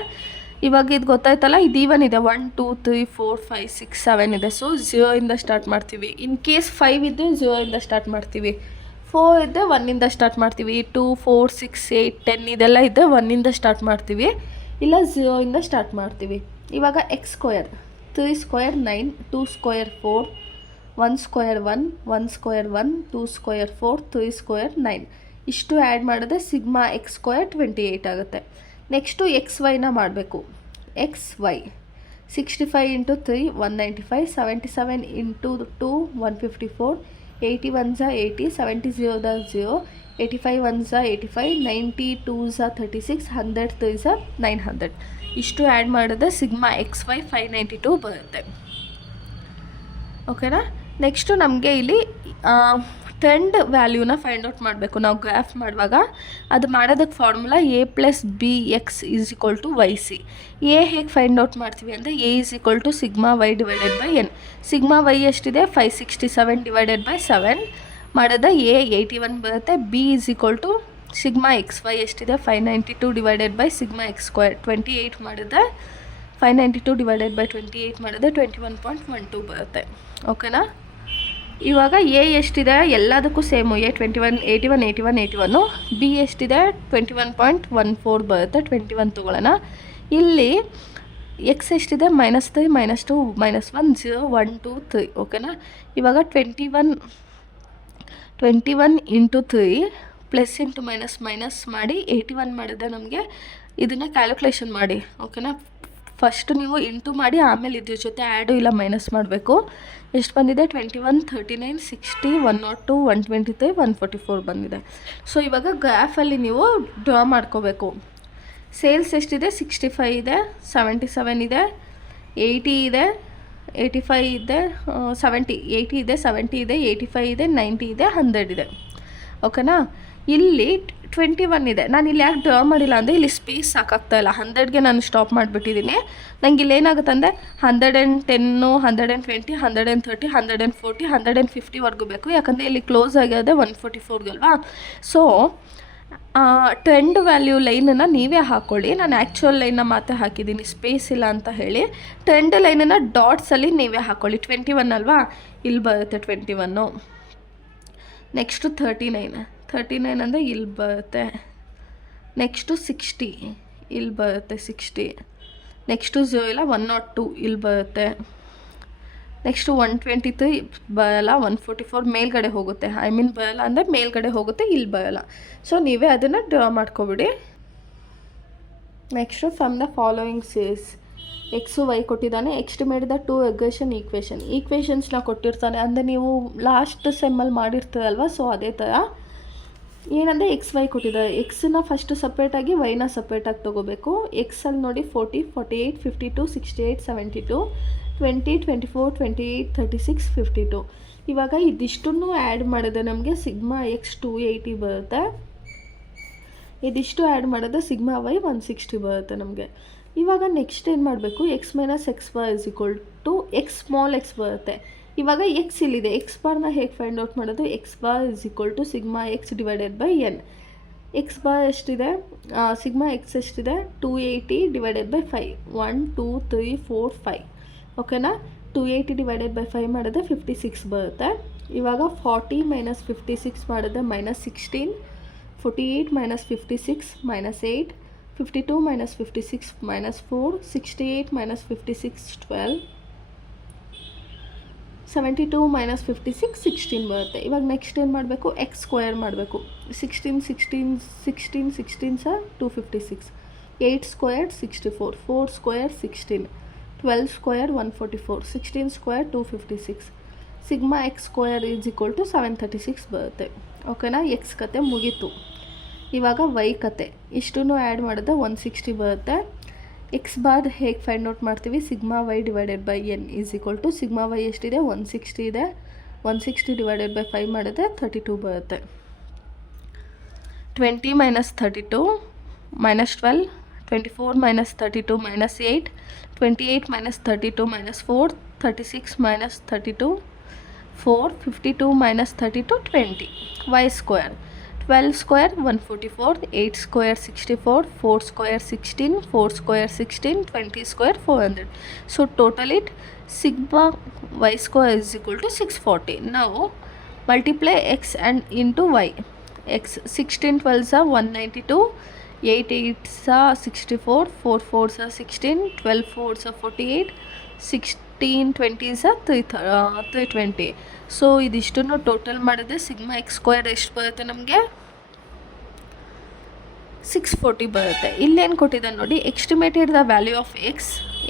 ಇವಾಗ ಇದು ಗೊತ್ತಾಯ್ತಲ್ಲ, ಇದು ಈವನ್ ಇದೆ, 1 2 3 4 5 6 7 ಇದೆ. ಸೊ 0 ಸ್ಟಾರ್ಟ್ ಮಾಡ್ತೀವಿ. ಇನ್ ಕೇಸ್ 5 ಇದ್ದರೆ 0 ಸ್ಟಾರ್ಟ್ ಮಾಡ್ತೀವಿ. 4 ಇದ್ದರೆ 1 ಸ್ಟಾರ್ಟ್ ಮಾಡ್ತೀವಿ. 2 4 6 8 10 ಇದೆಲ್ಲ ಇದ್ದರೆ 1 ಸ್ಟಾರ್ಟ್ ಮಾಡ್ತೀವಿ, ಇಲ್ಲ 0 ಸ್ಟಾರ್ಟ್ ಮಾಡ್ತೀವಿ. ಇವಾಗ x square 3 square 9, 2 square 4, 1 square 1, 1 square 1, 2 square 4, 3 square 9 ಇಷ್ಟು ಆ್ಯಡ್ ಮಾಡಿದ್ರೆ ಸಿಗ್ಮಾ x ಸ್ಕ್ವೇರ್ 28 ಆಗುತ್ತೆ. ನೆಕ್ಸ್ಟು ಎಕ್ಸ್ ವೈನ ಮಾಡಬೇಕು. X Y 65 × 3 195, 77 × 2 154, 80 1s 80, 70 0s 0, 85 1s 85, 90 2s 36, 100 3s 900 ಇಷ್ಟು ಆ್ಯಡ್ ಮಾಡಿದ್ರೆ ಸಿಗ್ಮಾ XY 592 ಬರುತ್ತೆ. ಓಕೆನಾ? ನೆಕ್ಸ್ಟು ನಮಗೆ ಇಲ್ಲಿ ಟ್ರೆಂಡ್ ವ್ಯಾಲ್ಯೂನ ಫೈಂಡ್ ಔಟ್ ಮಾಡಬೇಕು ನಾವು ಗ್ರಾಫ್ ಮಾಡುವಾಗ. ಅದು ಮಾಡೋದಕ್ಕೆ ಫಾರ್ಮುಲಾ A+BX = YC. ಎ ಹೇಗೆ ಫೈಂಡ್ ಔಟ್ ಮಾಡ್ತೀವಿ ಅಂದರೆ A = sigma y / n. Sigma y ಎಷ್ಟಿದೆ? 567 / 7 ಮಾಡಿದ್ರೆ A 81 ಬರುತ್ತೆ. B = ಸಿಗ್ಮಾ XY ಎಷ್ಟಿದೆ? 592 / ಸಿಗ್ಮಾ x² 28 ಮಾಡಿದ್ರೆ 592 / 28 ಮಾಡಿದ್ರೆ 21.12 ಬರುತ್ತೆ. ಓಕೆನಾ? ಇವಾಗ ಎ ಎಷ್ಟಿದೆ? ಎಲ್ಲದಕ್ಕೂ ಸೇಮು. ಎ 21 81 81 81. ಬಿ ಎಷ್ಟಿದೆ? 21.14 ಬರುತ್ತೆ. 21 ತೊಗೊಳ್ಳೋಣ. ಇಲ್ಲಿ ಎಕ್ಸ್ ಎಷ್ಟಿದೆ? -3 -2 -1 0 1 2 3. ಓಕೆನಾ? ಇವಾಗ 21 × 3 ಪ್ಲಸ್ ಇಂಟು ಮೈನಸ್ ಮಾಡಿ 81 ಮಾಡಿದ್ರೆ ನಮಗೆ ಇದನ್ನು ಕ್ಯಾಲ್ಕುಲೇಷನ್ ಮಾಡಿ. ಓಕೆನಾ? ಫಸ್ಟ್ ನೀವು ಇಂಟು ಮಾಡಿ ಆಮೇಲೆ ಇದ್ರ ಜೊತೆ ಆ್ಯಡು ಇಲ್ಲ ಮೈನಸ್ ಮಾಡಬೇಕು. ಎಷ್ಟು ಬಂದಿದೆ? 21, 39, 60, 102, 123, 144 ಬಂದಿದೆ. ಸೊ ಇವಾಗ ಗ್ರಾಫಲ್ಲಿ ನೀವು ಡ್ರಾ ಮಾಡ್ಕೋಬೇಕು. ಸೇಲ್ಸ್ ಎಷ್ಟಿದೆ? 65 ಇದೆ, 77 ಇದೆ, 80 ಇದೆ, 85 ಇದೆ, 70, 80 ಇದೆ, 70 ಇದೆ, 85 ಇದೆ, 90 ಇದೆ, 100 ಇದೆ. ಓಕೆನಾ? ಇಲ್ಲಿ 21 ಇದೆ. ನಾನು ಇಲ್ಲಿ ಯಾಕೆ ಡ್ರಾ ಮಾಡಿಲ್ಲ ಅಂದರೆ ಇಲ್ಲಿ ಸ್ಪೇಸ್ ಸಾಕಾಗ್ತಾಯಿಲ್ಲ. 100ಗೆ ನಾನು ಸ್ಟಾಪ್ ಮಾಡಿಬಿಟ್ಟಿದ್ದೀನಿ. ನಂಗೆ ಇಲ್ಲಿ ಏನಾಗುತ್ತೆ ಅಂದರೆ 110, 120, 130, 140, 150ವರೆಗೂ ಬೇಕು. ಯಾಕಂದರೆ ಇಲ್ಲಿ ಕ್ಲೋಸ್ ಆಗಿರೋದೆ 144ಗಲ್ವಾ. ಸೊ ಟ್ರೆಂಡ್ ವ್ಯಾಲ್ಯೂ ಲೈನನ್ನು ನೀವೇ ಹಾಕ್ಕೊಳ್ಳಿ. ನಾನು ಆ್ಯಕ್ಚುಯಲ್ ಲೈನ್ನ ಮಾತ್ರ ಹಾಕಿದ್ದೀನಿ, ಸ್ಪೇಸ್ ಇಲ್ಲ ಅಂತ ಹೇಳಿ. ಟ್ರೆಂಡ್ ಲೈನನ್ನು ಡಾಟ್ಸಲ್ಲಿ ನೀವೇ ಹಾಕ್ಕೊಳ್ಳಿ. 21 ಅಲ್ವಾ, ಇಲ್ಲಿ ಬರುತ್ತೆ 21. ನೆಕ್ಸ್ಟು 39 ಅಂದರೆ ಇಲ್ಲಿ ಬರುತ್ತೆ. ನೆಕ್ಸ್ಟು 60 ಇಲ್ಲಿ ಬರುತ್ತೆ, 60. ನೆಕ್ಸ್ಟು 102 ಇಲ್ಲಿ ಬರುತ್ತೆ. ನೆಕ್ಸ್ಟು 123 ಬರಲ್ಲ, 144 ಮೇಲ್ಗಡೆ ಹೋಗುತ್ತೆ. ಬರಲ್ಲ ಅಂದರೆ ಮೇಲ್ಗಡೆ ಹೋಗುತ್ತೆ, ಇಲ್ಲಿ ಬರಲ್ಲ. ಸೊ ನೀವೇ ಅದನ್ನು ಡ್ರಾ ಮಾಡ್ಕೊಬಿಡಿ. Next from the following series x y ಕೊಟ್ಟಿದ್ದಾನೆ. ಎಸ್ಟಿಮೇಟ್ ದ 2 ರಿಗ್ರೆಷನ್ ಈಕ್ವೇಷನ್ಸ್ನ ಕೊಟ್ಟಿರ್ತಾನೆ. ಅಂದರೆ ನೀವು ಲಾಸ್ಟ್ ಸೆಮ್ಮಲ್ಲಿ ಮಾಡಿರ್ತೀರಲ್ವ, ಸೊ ಅದೇ ಥರ ಏನಂದರೆ ಎಕ್ಸ್ ವೈ ಕೊಟ್ಟಿದ್ದಾರೆ. ಎಕ್ಸನ್ನ ಫಸ್ಟು ಸಪ್ರೇಟಾಗಿ ವೈನ ಸಪ್ರೇಟಾಗಿ ತೊಗೋಬೇಕು. ಎಕ್ಸಲ್ಲಿ ನೋಡಿ 40, 48, 52, 68, 72, 20, 24, 28, 36, 52. ಇವಾಗ ಇದಿಷ್ಟನ್ನು ಆ್ಯಡ್ ಮಾಡಿದ್ರೆ ನಮಗೆ ಸಿಗ್ಮಾ ಎಕ್ಸ್ 280 ಬರುತ್ತೆ. ಇದಿಷ್ಟು ಆ್ಯಡ್ ಮಾಡಿದ್ರೆ ಸಿಗ್ಮಾ ವೈ 160 ಬರುತ್ತೆ ನಮಗೆ. ಇವಾಗ ನೆಕ್ಸ್ಟ್ ಏನು ಮಾಡಬೇಕು? X minus x bar is equal to x small x ಬರುತ್ತೆ. ಇವಾಗ ಎಕ್ಸ್ ಇಲ್ಲಿದೆ, ಎಕ್ಸ್ ಬಾರ್ನ ಹೇಗೆ ಫೈಂಡ್ ಔಟ್ ಮಾಡೋದು? X bar is equal to sigma x divided by n. X bar ಎಷ್ಟಿದೆ? ಸಿಗ್ಮಾ ಎಕ್ಸ್ ಎಷ್ಟಿದೆ? 280 ಡಿವೈಡೆಡ್ ಬೈ 5. 1, 2, 3, 4, 5. ಓಕೆನಾ? 280 ಡಿವೈಡೆಡ್ ಬೈ 5 ಮಾಡಿದ್ರೆ 56 ಬರುತ್ತೆ. ಇವಾಗ 40 ಮೈನಸ್ 56 ಮಾಡಿದ್ರೆ -16, 48 ಮೈನಸ್ 56 -8, 52 ಮೈನಸ್ 56 -4, 68 ಮೈನಸ್ 56 12, 72 ಮೈನಸ್ 56 16 ಬರುತ್ತೆ. ಇವಾಗ ನೆಕ್ಸ್ಟ್ ಏನು ಮಾಡಬೇಕು? ಎಕ್ಸ್ ಸ್ಕ್ವೇರ್ ಮಾಡಬೇಕು. 16 ಸಹ 256, 8 square 64, 4 square 16, 12 square 144, 16 square 256. Sigma x square is equal to 736 ಬರುತ್ತೆ. ಓಕೆನಾ? ಎಕ್ಸ್ ಕತೆ ಮುಗೀತು. ಇವಾಗ ವೈ ಕತೆ. ಇಷ್ಟೂ ಆ್ಯಡ್ ಮಾಡಿದ್ರೆ 160 ಬರುತ್ತೆ. ಎಕ್ಸ್ ಬಾರ್ ಹೇಗೆ ಫೈಂಡ್ ಔಟ್ ಮಾಡ್ತೀವಿ? Sigma y divided by n is equal to sigma y ಎಷ್ಟಿದೆ? 160 ಇದೆ. 160 ಡಿವೈಡೆಡ್ ಬೈ 5 ಮಾಡಿದ್ರೆ 32 ಬರುತ್ತೆ. 20 minus 32 minus 12, 24 minus 32 minus 8, 28 minus 32 minus 4, 36 minus 32 4, 52 minus 32 20. Y square 12 square 144, 8 square 64, 4 square 16, 4 square 16, 20 square 400. So total it sigma y square is equal to 640. ನಾವು multiply x and into y. X 16 12 192, 8 8 64, 4 4 16, 12 4 48, 16 20 320. So ಇದಿಷ್ಟನ್ನು total ಮಾಡಿದ್ರೆ sigma x square ಎಷ್ಟು ಬರುತ್ತೆ ನಮಗೆ? 640 ಬರುತ್ತೆ. ಇಲ್ಲೇನು ಕೊಟ್ಟಿದ್ದಾನೆ ನೋಡಿ, estimated the value of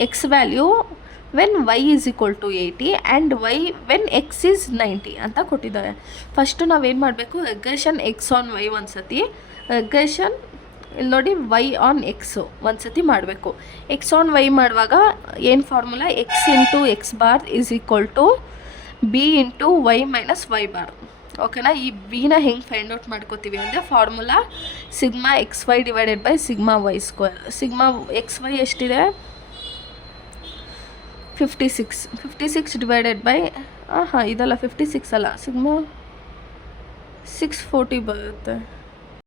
x value when y is equal to 80 and y when x is 90 ಅಂತ ಕೊಟ್ಟಿದ್ದಾರೆ. ಫಸ್ಟು ನಾವೇನು ಮಾಡಬೇಕು? ರೆಗ್ರೆಷನ್ ಎಕ್ಸ್ ಆನ್ ವೈ ಒಂದು ಸತಿ, ರೆಗ್ರೆಷನ್ ಇಲ್ಲಿ ನೋಡಿ ವೈ ಆನ್ ಎಕ್ಸು ಒಂದು ಸತಿ ಮಾಡಬೇಕು. ಎಕ್ಸ್ ಆನ್ ವೈ ಮಾಡುವಾಗ ಏನು formula? X into x bar is equal to b into y minus y bar. ಓಕೆನಾ? ಈ ಬಿನ ಹೆಂಗೆ ಫೈಂಡ್ ಔಟ್ ಮಾಡ್ಕೋತೀವಿ ಅಂದರೆ formula sigma x y divided by sigma y square. Sigma x y ಎಷ್ಟಿದೆ? 56 divided by ಇದಲ್ಲ 56 ಅಲ್ಲ, ಸಿಗ್ಮಾ 640 ಬರುತ್ತೆ.